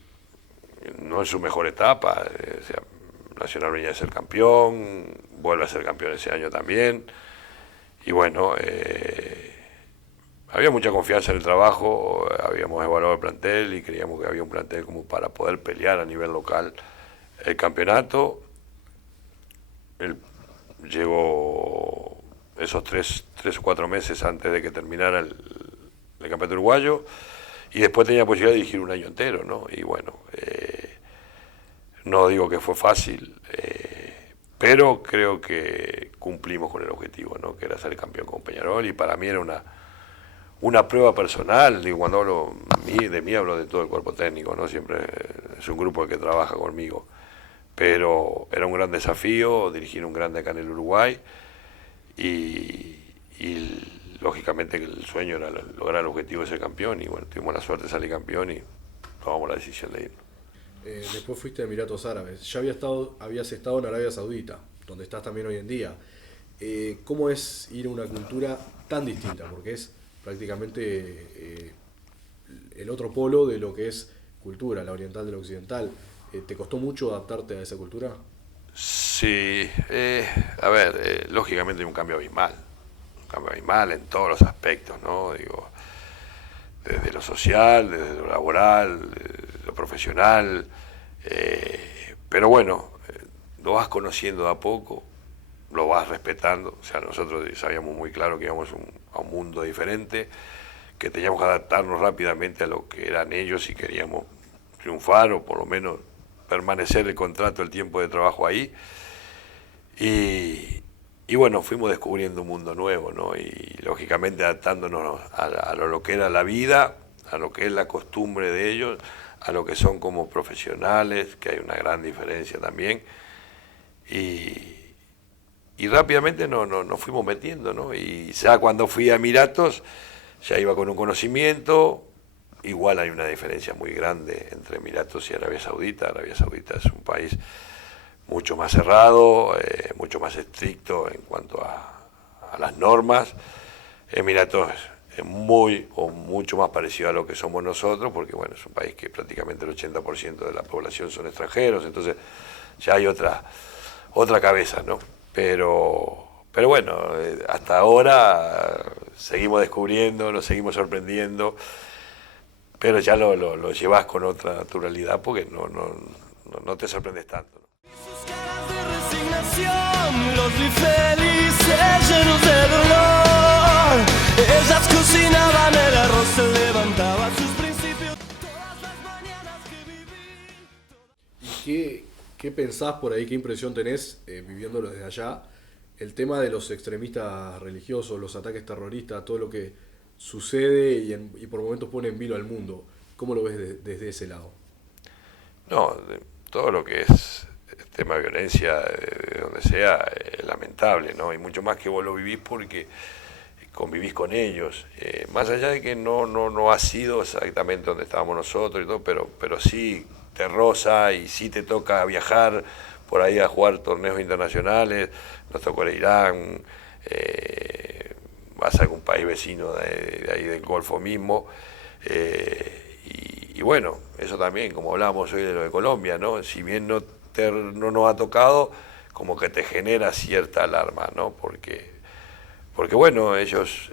no en su mejor etapa, o sea, Nacional venía de ser campeón, vuelve a ser campeón ese año también, y bueno, había mucha confianza en el trabajo, habíamos evaluado el plantel y creíamos que había un plantel como para poder pelear a nivel local el campeonato. Llegó esos 3 o 4 meses antes de que terminara el campeonato uruguayo, y después tenía la posibilidad de dirigir un año entero, ¿no? Y bueno, no digo que fue fácil, pero creo que cumplimos con el objetivo, ¿no? Que era ser campeón con Peñarol, y para mí era una prueba personal. Digo, cuando hablo de mí hablo de todo el cuerpo técnico, ¿no? Siempre es un grupo el que trabaja conmigo, pero era un gran desafío dirigir un grande acá en el Uruguay, y lógicamente que el sueño era lograr el objetivo de ser campeón, y bueno, tuvimos la suerte de salir campeón y tomamos la decisión de ir. Después fuiste a Emiratos Árabes, ya habías estado en Arabia Saudita, donde estás también hoy en día. ¿Cómo es ir a una cultura tan distinta? Porque es prácticamente el otro polo de lo que es cultura, la oriental de la occidental. ¿Te costó mucho adaptarte a esa cultura? Sí, a ver, lógicamente hay un cambio abismal. mal en todos los aspectos, ¿no? Digo, desde lo social, desde lo laboral, desde lo profesional, pero bueno, lo vas conociendo de a poco, lo vas respetando. O sea, nosotros sabíamos muy claro que íbamos a un mundo diferente, que teníamos que adaptarnos rápidamente a lo que eran ellos si queríamos triunfar o por lo menos permanecer el contrato, el tiempo de trabajo ahí. Y bueno, fuimos descubriendo un mundo nuevo, ¿no? Y lógicamente adaptándonos a lo que era la vida, a lo que es la costumbre de ellos, a lo que son como profesionales, que hay una gran diferencia también. Y rápidamente nos fuimos metiendo, ¿no? Y ya cuando fui a Emiratos, ya iba con un conocimiento. Igual hay una diferencia muy grande entre Emiratos y Arabia Saudita. Arabia Saudita es un país mucho más cerrado, mucho más estricto en cuanto a las normas. Emiratos es mucho más parecido a lo que somos nosotros, porque bueno, es un país que prácticamente el 80% de la población son extranjeros, entonces ya hay otra cabeza, ¿no? Pero bueno, hasta ahora seguimos descubriendo, nos seguimos sorprendiendo, pero ya lo llevas con otra naturalidad porque no te sorprendes tanto, ¿no? Sus caras de resignación, los vi felices, llenos de dolor. Ellas cocinaban el arroz, se levantaban sus principios todas las mañanas que viví. ¿Y qué pensás por ahí, qué impresión tenés viviéndolo desde allá? El tema de los extremistas religiosos, los ataques terroristas, todo lo que sucede y por momentos pone en vilo al mundo. ¿Cómo lo ves desde ese lado? No, todo lo que es el tema de violencia, de donde sea, es lamentable, ¿no? Y mucho más que vos lo vivís porque convivís con ellos. Más allá de que no ha sido exactamente donde estábamos nosotros y todo, pero sí te roza y sí te toca viajar por ahí a jugar torneos internacionales. Nos tocó ir a Irán, vas a algún país vecino de ahí del Golfo mismo. Y bueno, eso también, como hablábamos hoy de lo de Colombia, ¿no? Si bien no nos ha tocado, como que te genera cierta alarma, ¿no? Porque bueno, ellos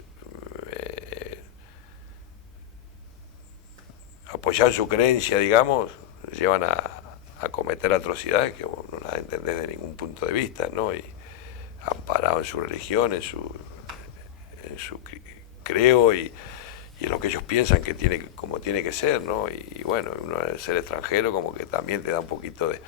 apoyan su creencia, digamos, llevan a cometer atrocidades que vos no las entendés de ningún punto de vista, ¿no? Y amparado en su religión, en su creo y en lo que ellos piensan que como tiene que ser, ¿no? Y bueno, uno al ser extranjero como que también te da un poquito de...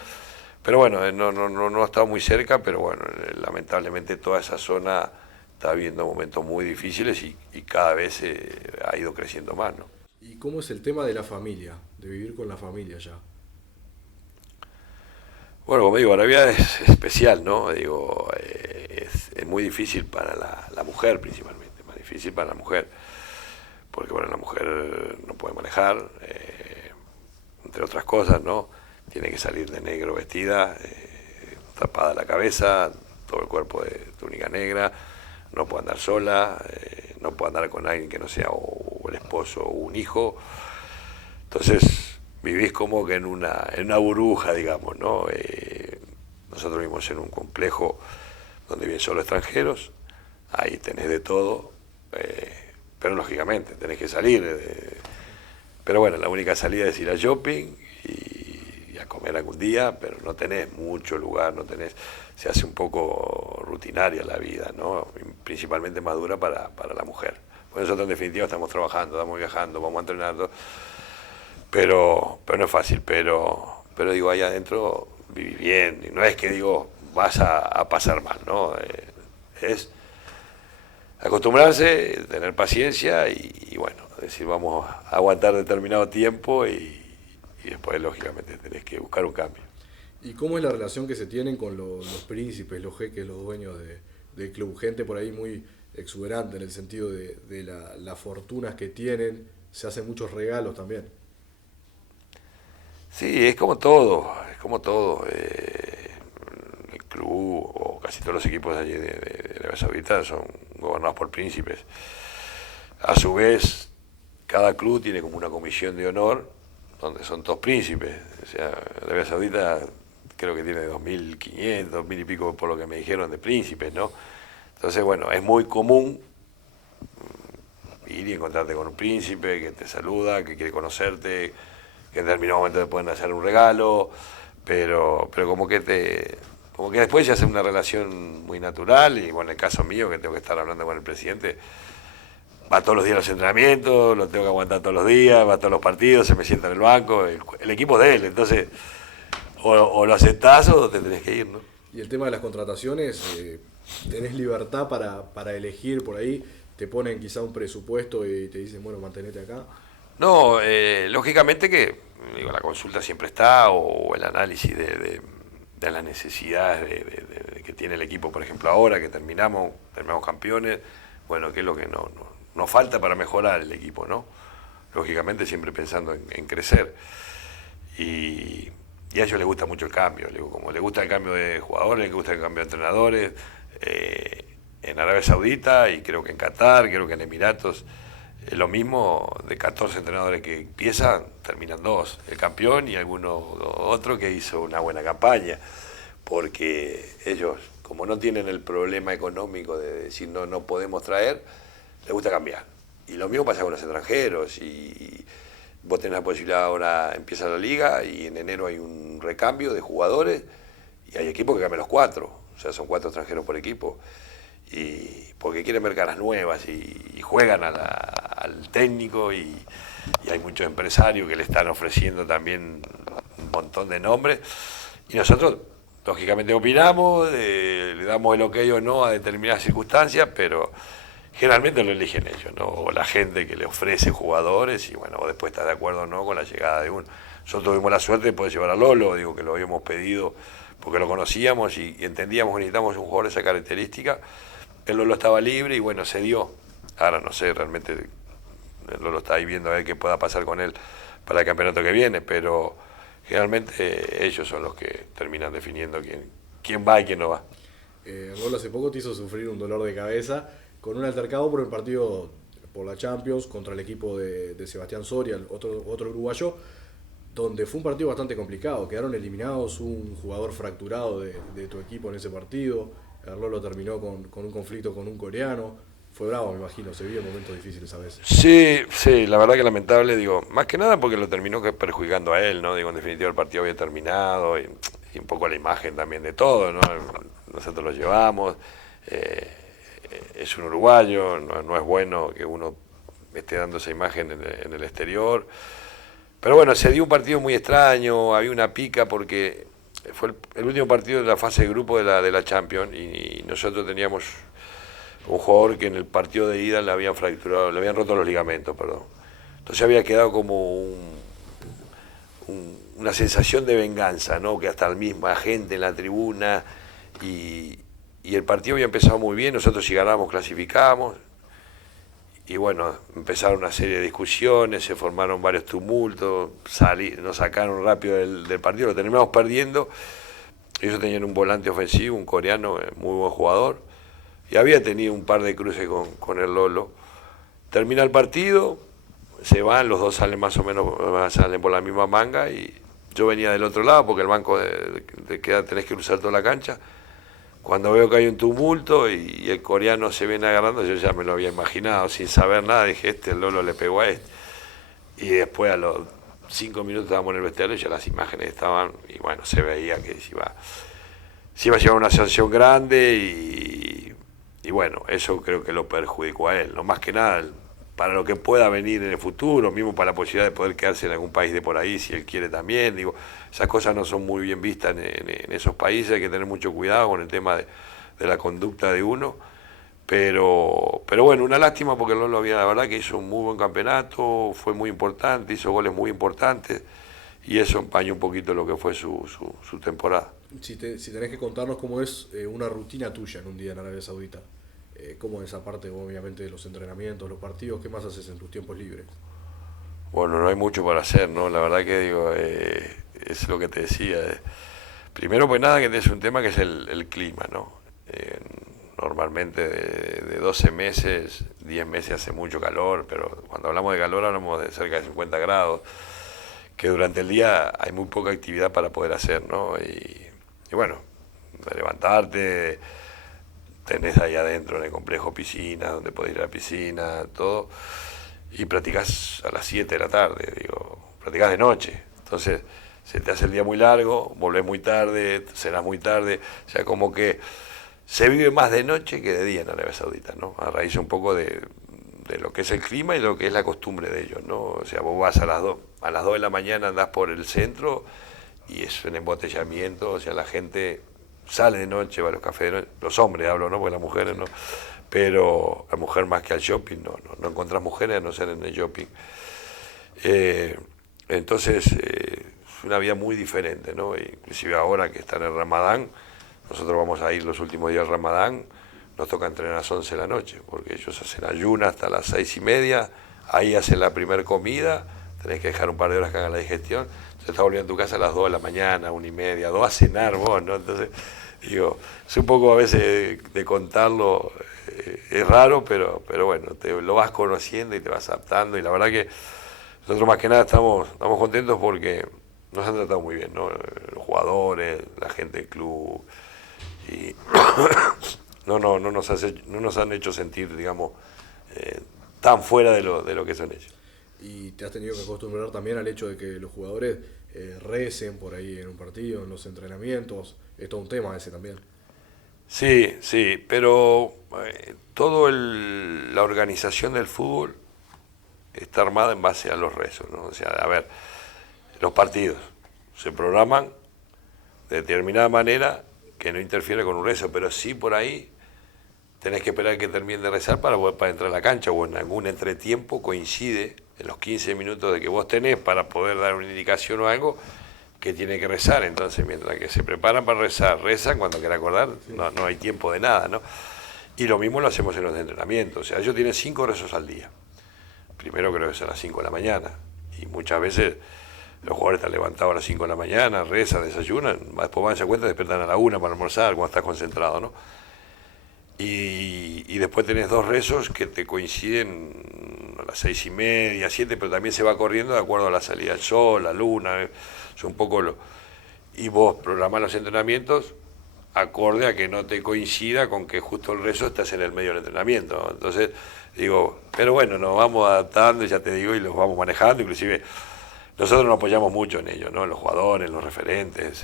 Pero bueno, no ha estado muy cerca, pero bueno, lamentablemente toda esa zona está viviendo momentos muy difíciles y cada vez ha ido creciendo más, ¿no? ¿Y cómo es el tema de la familia, de vivir con la familia allá? Bueno, como digo, Arabia es especial, ¿no? Digo, es muy difícil para la mujer principalmente, más difícil para la mujer, porque bueno, la mujer no puede manejar, entre otras cosas, ¿no? Tiene que salir de negro vestida, tapada la cabeza, todo el cuerpo de túnica negra, no puede andar sola, no puede andar con alguien que no sea o el esposo o un hijo. Entonces vivís como que en una burbuja, digamos, ¿no? Nosotros vivimos en un complejo donde viven solo extranjeros, ahí tenés de todo, pero lógicamente tenés que salir. Pero bueno, la única salida es ir a shopping y a comer algún día, pero no tenés mucho lugar, se hace un poco rutinaria la vida, ¿no? Principalmente más dura para la mujer. Pues nosotros en definitiva estamos trabajando, estamos viajando, vamos entrenando, pero no es fácil, pero digo, ahí adentro viví bien, y no es que digo vas a pasar mal, ¿no? Es acostumbrarse, tener paciencia y bueno, decir vamos a aguantar determinado tiempo y después lógicamente tenés que buscar un cambio. ¿Y cómo es la relación que se tienen con los príncipes, los jeques, los dueños del club? Gente por ahí muy exuberante en el sentido de las fortunas que tienen, se hacen muchos regalos también. Sí, es como todo. El club o casi todos los equipos de allí de Arabia Saudita son gobernados por príncipes. A su vez, cada club tiene como una comisión de honor donde son todos príncipes. O sea, Arabia Saudita creo que tiene 2.500, 2.000 y pico por lo que me dijeron de príncipes, ¿no? Entonces, bueno, es muy común ir y encontrarte con un príncipe que te saluda, que quiere conocerte, que en determinado momento te pueden hacer un regalo, pero como que después ya hace una relación muy natural. Y bueno, en el caso mío, que tengo que estar hablando con el presidente, va todos los días a los entrenamientos, lo tengo que aguantar todos los días, va a todos los partidos, se me sienta en el banco, el equipo es de él, entonces o lo aceptás o te tenés que ir, ¿no? Y el tema de las contrataciones, tenés libertad para elegir por ahí, te ponen quizá un presupuesto y te dicen, bueno, mantenete acá. No, lógicamente que digo, la consulta siempre está, o el análisis de las necesidades que tiene el equipo, por ejemplo, ahora que terminamos campeones, bueno, qué es lo que nos falta para mejorar el equipo, ¿no? Lógicamente siempre pensando en crecer. Y a ellos les gusta mucho el cambio, como les gusta el cambio de jugadores, les gusta el cambio de entrenadores, en Arabia Saudita y creo que en Qatar, creo que en Emiratos, lo mismo, de 14 entrenadores que empiezan, terminan 2, el campeón y otro que hizo una buena campaña, porque ellos, como no tienen el problema económico de decir no podemos traer, les gusta cambiar. Y lo mismo pasa con los extranjeros, y vos tenés la posibilidad, ahora empieza la liga y en enero hay un recambio de jugadores y hay equipos que cambian los 4, o sea, son 4 extranjeros por equipo, y porque quieren ver caras nuevas y juegan al técnico, y hay muchos empresarios que le están ofreciendo también un montón de nombres, y nosotros lógicamente opinamos, le damos el ok o no a determinadas circunstancias, pero generalmente lo eligen ellos, ¿no? O la gente que le ofrece jugadores, y bueno, vos después estás de acuerdo o no con la llegada de uno. Nosotros tuvimos la suerte de poder llevar a Lolo, digo que lo habíamos pedido porque lo conocíamos y entendíamos que necesitábamos un jugador de esa característica. El Lolo estaba libre y bueno, se dio. Ahora no sé, realmente el Lolo está ahí viendo a ver qué pueda pasar con él para el campeonato que viene, pero generalmente ellos son los que terminan definiendo quién va y quién no va. Lolo hace poco te hizo sufrir un dolor de cabeza con un altercado por el partido por la Champions contra el equipo de Sebastián Soria, otro uruguayo, donde fue un partido bastante complicado. Quedaron eliminados, un jugador fracturado de tu equipo en ese partido. El Lolo terminó con un conflicto con un coreano. Fue bravo, me imagino, se vio momentos difíciles a veces. Sí, la verdad que lamentable, digo, más que nada porque lo terminó perjudicando a él, ¿no? Digo, en definitiva el partido había terminado y un poco la imagen también de todo, ¿no? Nosotros lo llevamos, es un uruguayo, no es bueno que uno esté dando esa imagen en el exterior. Pero bueno, se dio un partido muy extraño, había una pica porque fue el último partido de la fase de grupo de la Champions, y nosotros teníamos un jugador que en el partido de ida le habían roto los ligamentos, perdón. Entonces había quedado como una sensación de venganza, ¿no? Que hasta la misma gente en la tribuna, y el partido había empezado muy bien, nosotros si ganábamos clasificábamos, y bueno, empezaron una serie de discusiones, se formaron varios tumultos, nos sacaron rápido del partido, lo terminamos perdiendo. Ellos tenían un volante ofensivo, un coreano, muy buen jugador, y había tenido un par de cruces con el Lolo. Termina el partido, se van, los dos salen más o menos, salen por la misma manga, y yo venía del otro lado porque el banco tenés que cruzar toda la cancha. Cuando veo que hay un tumulto y el coreano se viene agarrando, yo ya me lo había imaginado, sin saber nada, dije, el Lolo le pegó a este. Y después a los 5 minutos estábamos en el vestuario y ya las imágenes estaban, y bueno, se veía que se iba a llevar una sanción grande, y bueno, eso creo que lo perjudicó a él, no más que nada para lo que pueda venir en el futuro, mismo para la posibilidad de poder quedarse en algún país de por ahí, si él quiere también. Digo, esas cosas no son muy bien vistas en esos países, hay que tener mucho cuidado con el tema de la conducta de uno, pero bueno, una lástima porque Lolo la verdad que hizo un muy buen campeonato, fue muy importante, hizo goles muy importantes, y eso empañó un poquito lo que fue su temporada. Si tenés que contarnos cómo es una rutina tuya en un día en Arabia Saudita, ¿cómo es aparte obviamente de los entrenamientos, los partidos, qué más haces en tus tiempos libres? Bueno, no hay mucho para hacer, ¿no? La verdad que digo, es lo que te decía. Primero, pues nada, que es un tema que es el clima, ¿no? Normalmente de 12 meses, 10 meses hace mucho calor, pero cuando hablamos de calor hablamos de cerca de 50 grados, que durante el día hay muy poca actividad para poder hacer, ¿no? Y bueno, levantarte, tenés ahí adentro en el complejo piscina, donde podés ir a la piscina, todo, y practicás a las 7 de la tarde, digo, practicás de noche, entonces se te hace el día muy largo, volvés muy tarde, cenás muy tarde, o sea, como que se vive más de noche que de día en Arabia Saudita, ¿no? A raíz un poco de lo que es el clima y lo que es la costumbre de ellos, ¿no? O sea, vos vas a las 2 de la mañana, andás por el centro y es un embotellamiento, o sea, la gente sale de noche, va a los cafés de noche, los hombres hablo, ¿no? Porque las mujeres no, pero la mujer más que al shopping, no encontrás mujeres a no ser en el shopping. Entonces, es una vida muy diferente, ¿no? Inclusive ahora que está en el Ramadán, nosotros vamos a ir los últimos días del Ramadán, nos toca entrenar a las 11 de la noche, porque ellos hacen ayunas hasta las 6:30, ahí hacen la primera comida, tenés que dejar un par de horas que hagan la digestión, entonces estás volviendo a tu casa a las 2 de la mañana, 1:30, 2 a cenar vos, ¿no? Entonces, digo, es un poco a veces de contarlo, es raro, pero bueno, lo vas conociendo y te vas adaptando, y la verdad que nosotros más que nada estamos contentos porque nos han tratado muy bien, ¿no? Los jugadores, la gente del club, y no nos han hecho sentir, digamos, tan fuera de lo que son ellos. Y te has tenido que acostumbrar también al hecho de que los jugadores recen por ahí en un partido, en los entrenamientos, es todo un tema ese también. Sí, pero toda la organización del fútbol está armada en base a los rezos, ¿no? O sea, a ver, los partidos se programan de determinada manera que no interfiere con un rezo, pero sí por ahí tenés que esperar que termine de rezar para entrar a la cancha, o en algún entretiempo coincide en los 15 minutos de que vos tenés para poder dar una indicación o algo que tiene que rezar. Entonces, mientras que se preparan para rezar, rezan, cuando quiera acordar, no hay tiempo de nada, ¿no? Y lo mismo lo hacemos en los entrenamientos, o sea, ellos tienen 5 rezos al día. Primero creo que es a las 5 de la mañana, y muchas veces los jugadores están levantados a las 5 de la mañana, rezan, desayunan, después van a darse cuenta, despiertan a la 1 para almorzar cuando estás concentrado, ¿no? Y después tenés 2 rezos que te coinciden a las 6:30, 7, pero también se va corriendo de acuerdo a la salida del sol, la luna, es un poco y vos programás los entrenamientos acorde a que no te coincida con que justo el rezo estás en el medio del entrenamiento. Entonces, digo, pero bueno, nos vamos adaptando, ya te digo, y los vamos manejando, inclusive nosotros nos apoyamos mucho en ellos, ¿no? En los jugadores, en los referentes,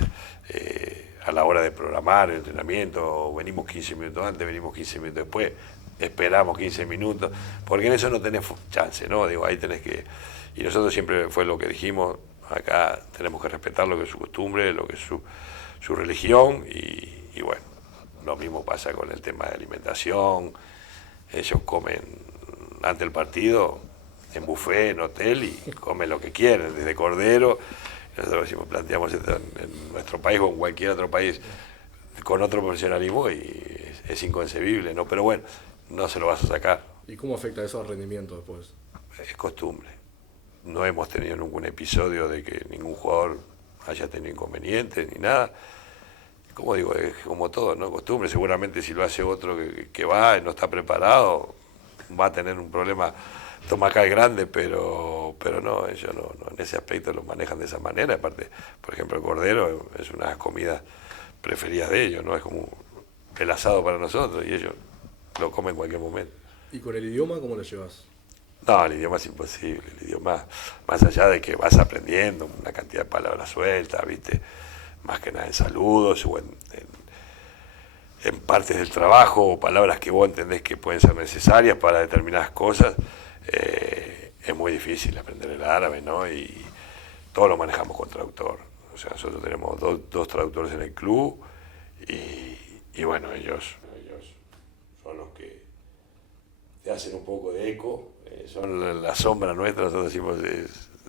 a la hora de programar el entrenamiento, venimos 15 minutos antes, venimos 15 minutos después, esperamos 15 minutos, porque en eso no tenés chance, ¿no? Digo, ahí tenés que... Y nosotros siempre fue lo que dijimos, acá tenemos que respetar lo que es su costumbre, lo que es su religión, y bueno, lo mismo pasa con el tema de alimentación, ellos comen antes del partido en buffet, en hotel, y comen lo que quieren, desde cordero. Nosotros decimos, planteamos esto en nuestro país o en cualquier otro país con otro profesionalismo y es inconcebible, ¿no? Pero bueno, no se lo vas a sacar. ¿Y cómo afecta eso al rendimiento después? Es costumbre. No hemos tenido ningún episodio de que ningún jugador haya tenido inconvenientes ni nada. Como digo, es como todo, ¿no? Costumbre. Seguramente si lo hace otro que va y no está preparado, va a tener un problema estomacal grande, pero no, ellos no, en ese aspecto lo manejan de esa manera. Aparte, por ejemplo, el cordero es una de las comidas preferidas de ellos, ¿no? Es como el asado para nosotros y ellos lo comen en cualquier momento. ¿Y con el idioma cómo lo llevas? No, el idioma es imposible, el idioma, más allá de que vas aprendiendo una cantidad de palabras sueltas, ¿viste? Más que nada en saludos o en partes del trabajo, o palabras que vos entendés que pueden ser necesarias para determinadas cosas, es muy difícil aprender el árabe, ¿no? Y todo lo manejamos con traductor. O sea, nosotros tenemos dos traductores en el club y bueno, ellos son los que te hacen un poco de eco, son la sombra nuestra. Nosotros decimos,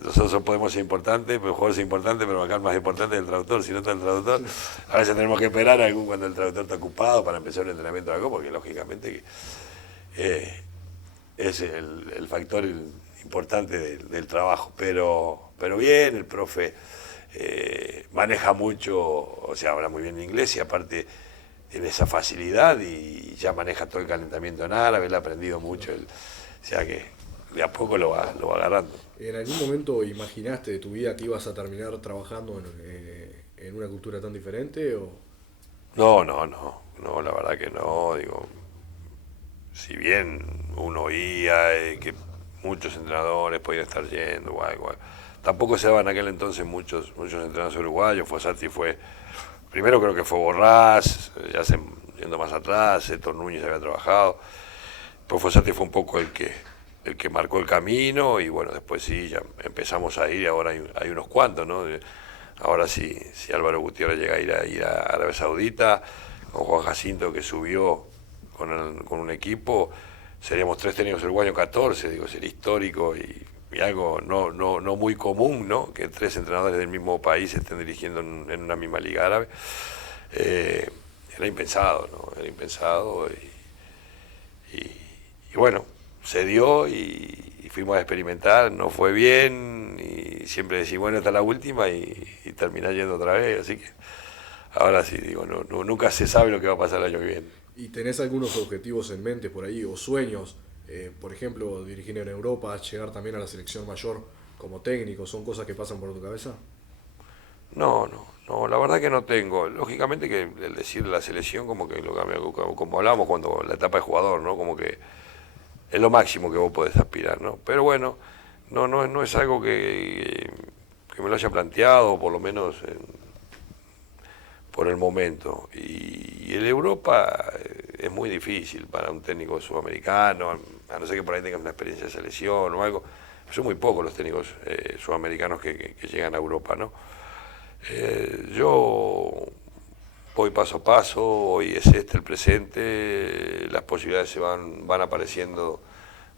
nosotros podemos ser importantes, pero el jugador es importante, pero acá el más importante es el traductor. Si no está el traductor, a veces tenemos que esperar cuando el traductor está ocupado para empezar el entrenamiento de algo, porque lógicamente es el factor importante del trabajo. Pero bien, el profe maneja mucho, o sea, habla muy bien inglés y aparte tiene esa facilidad y ya maneja todo el calentamiento en árabe, él ha aprendido mucho, o sea que de a poco lo va agarrando. ¿En algún momento imaginaste de tu vida que ibas a terminar trabajando en una cultura tan diferente? ¿O? No, la verdad que no, digo, si bien uno oía que muchos entrenadores podían estar yendo, tampoco se daban en aquel entonces muchos entrenadores uruguayos. Fossati fue, primero creo que fue Borrás, yendo más atrás, Héctor Núñez había trabajado, pues Fossati fue un poco el que marcó el camino, y bueno, después sí, ya empezamos a ir, y ahora hay unos cuantos, ¿no? Ahora sí, si Álvaro Gutiérrez llega a ir a Arabia Saudita, con Juan Jacinto que subió con un equipo, seríamos 3 técnicos uruguayos, 14, digo, sería histórico y algo no muy común, ¿no? Que 3 entrenadores del mismo país estén dirigiendo en una misma liga árabe. Era impensado, ¿no? Era impensado, y bueno, se dio y fuimos a experimentar, no fue bien, y siempre decís, bueno, esta es la última, y terminás yendo otra vez, así que ahora sí, digo, nunca se sabe lo que va a pasar el año que viene. ¿Y tenés algunos objetivos en mente por ahí, o sueños? Por ejemplo, dirigir en Europa, llegar también a la selección mayor como técnico, ¿son cosas que pasan por tu cabeza? No, la verdad que no tengo. Lógicamente que el decir la selección, como que como hablábamos cuando la etapa de jugador, ¿no? Como que es lo máximo que vos podés aspirar, ¿no? Pero bueno, no es algo que me lo haya planteado, por lo menos por el momento. Y el Europa es muy difícil para un técnico sudamericano, a no ser que por ahí tengas una experiencia de selección o algo. Son muy pocos los técnicos sudamericanos que llegan a Europa, ¿no? Yo voy paso a paso, hoy es el presente, las posibilidades van apareciendo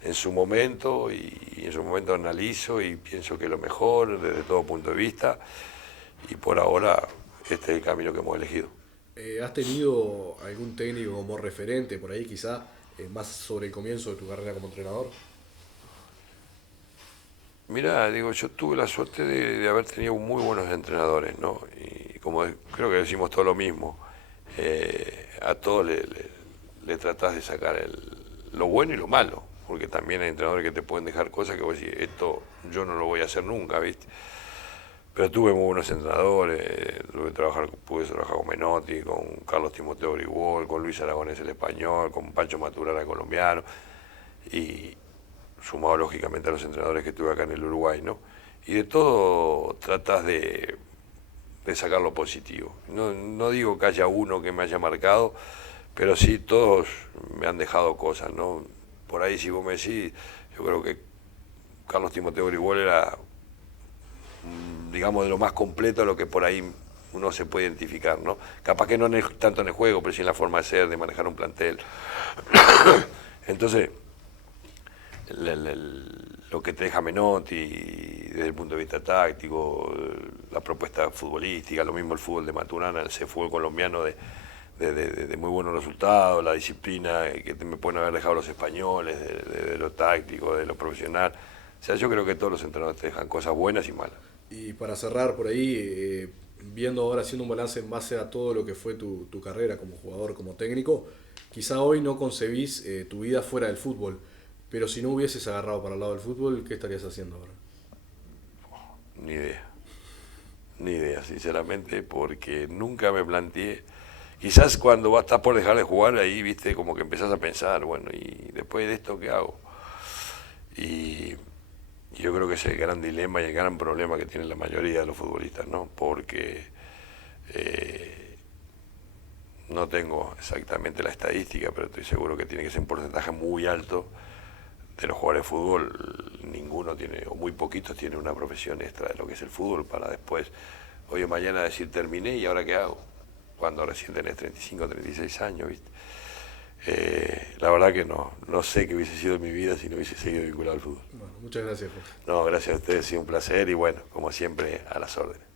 en su momento, y en su momento analizo y pienso que es lo mejor desde todo punto de vista, y por ahora este es el camino que hemos elegido. ¿Has tenido algún técnico como referente por ahí, quizá más sobre el comienzo de tu carrera como entrenador? Mirá, digo, yo tuve la suerte de haber tenido muy buenos entrenadores, ¿no? Y como creo que decimos todo lo mismo, a todos le tratás de sacar lo bueno y lo malo, porque también hay entrenadores que te pueden dejar cosas que vos decís, esto yo no lo voy a hacer nunca, ¿viste? Pero tuve muy buenos entrenadores, pude trabajar con Menotti, con Carlos Timoteo Grigol, con Luis Aragonés el español, con Pancho Maturana el colombiano, y sumado lógicamente a los entrenadores que tuve acá en el Uruguay, ¿no? Y de todo tratás de sacar lo positivo. No digo que haya uno que me haya marcado, pero sí todos me han dejado cosas, ¿no? Por ahí, si vos me decís, yo creo que Carlos Timoteo Grigol era, digamos, de lo más completo a lo que por ahí uno se puede identificar, ¿no? Capaz que no tanto en el juego, pero sí en la forma de ser, de manejar un plantel. Entonces, lo que te deja Menotti desde el punto de vista táctico, la propuesta futbolística, lo mismo el fútbol de Maturana, ese fútbol colombiano de muy buenos resultados, la disciplina que me pueden haber dejado los españoles, de lo táctico, de lo profesional. O sea, yo creo que todos los entrenadores te dejan cosas buenas y malas. Y para cerrar por ahí, viendo ahora, haciendo un balance en base a todo lo que fue tu carrera como jugador, como técnico, quizá hoy no concebís tu vida fuera del fútbol, pero si no hubieses agarrado para el lado del fútbol, ¿qué estarías haciendo ahora? Ni idea, sinceramente, porque nunca me planteé. Quizás cuando estás por dejar de jugar, ahí, viste, como que empezás a pensar, bueno, ¿y después de esto qué hago? Y yo creo que ese es el gran dilema y el gran problema que tienen la mayoría de los futbolistas, ¿no? Porque no tengo exactamente la estadística, pero estoy seguro que tiene que ser un porcentaje muy alto de los jugadores de fútbol. Ninguno tiene, o muy poquitos tienen una profesión extra de lo que es el fútbol para después, hoy o mañana, decir terminé y ahora qué hago, cuando recién tenés 35, 36 años, ¿viste? La verdad que no sé qué hubiese sido mi vida si no hubiese seguido vinculado al fútbol. Bueno, muchas gracias, Jorge. No, gracias a ustedes, ha sido un placer, y bueno, como siempre, a las órdenes.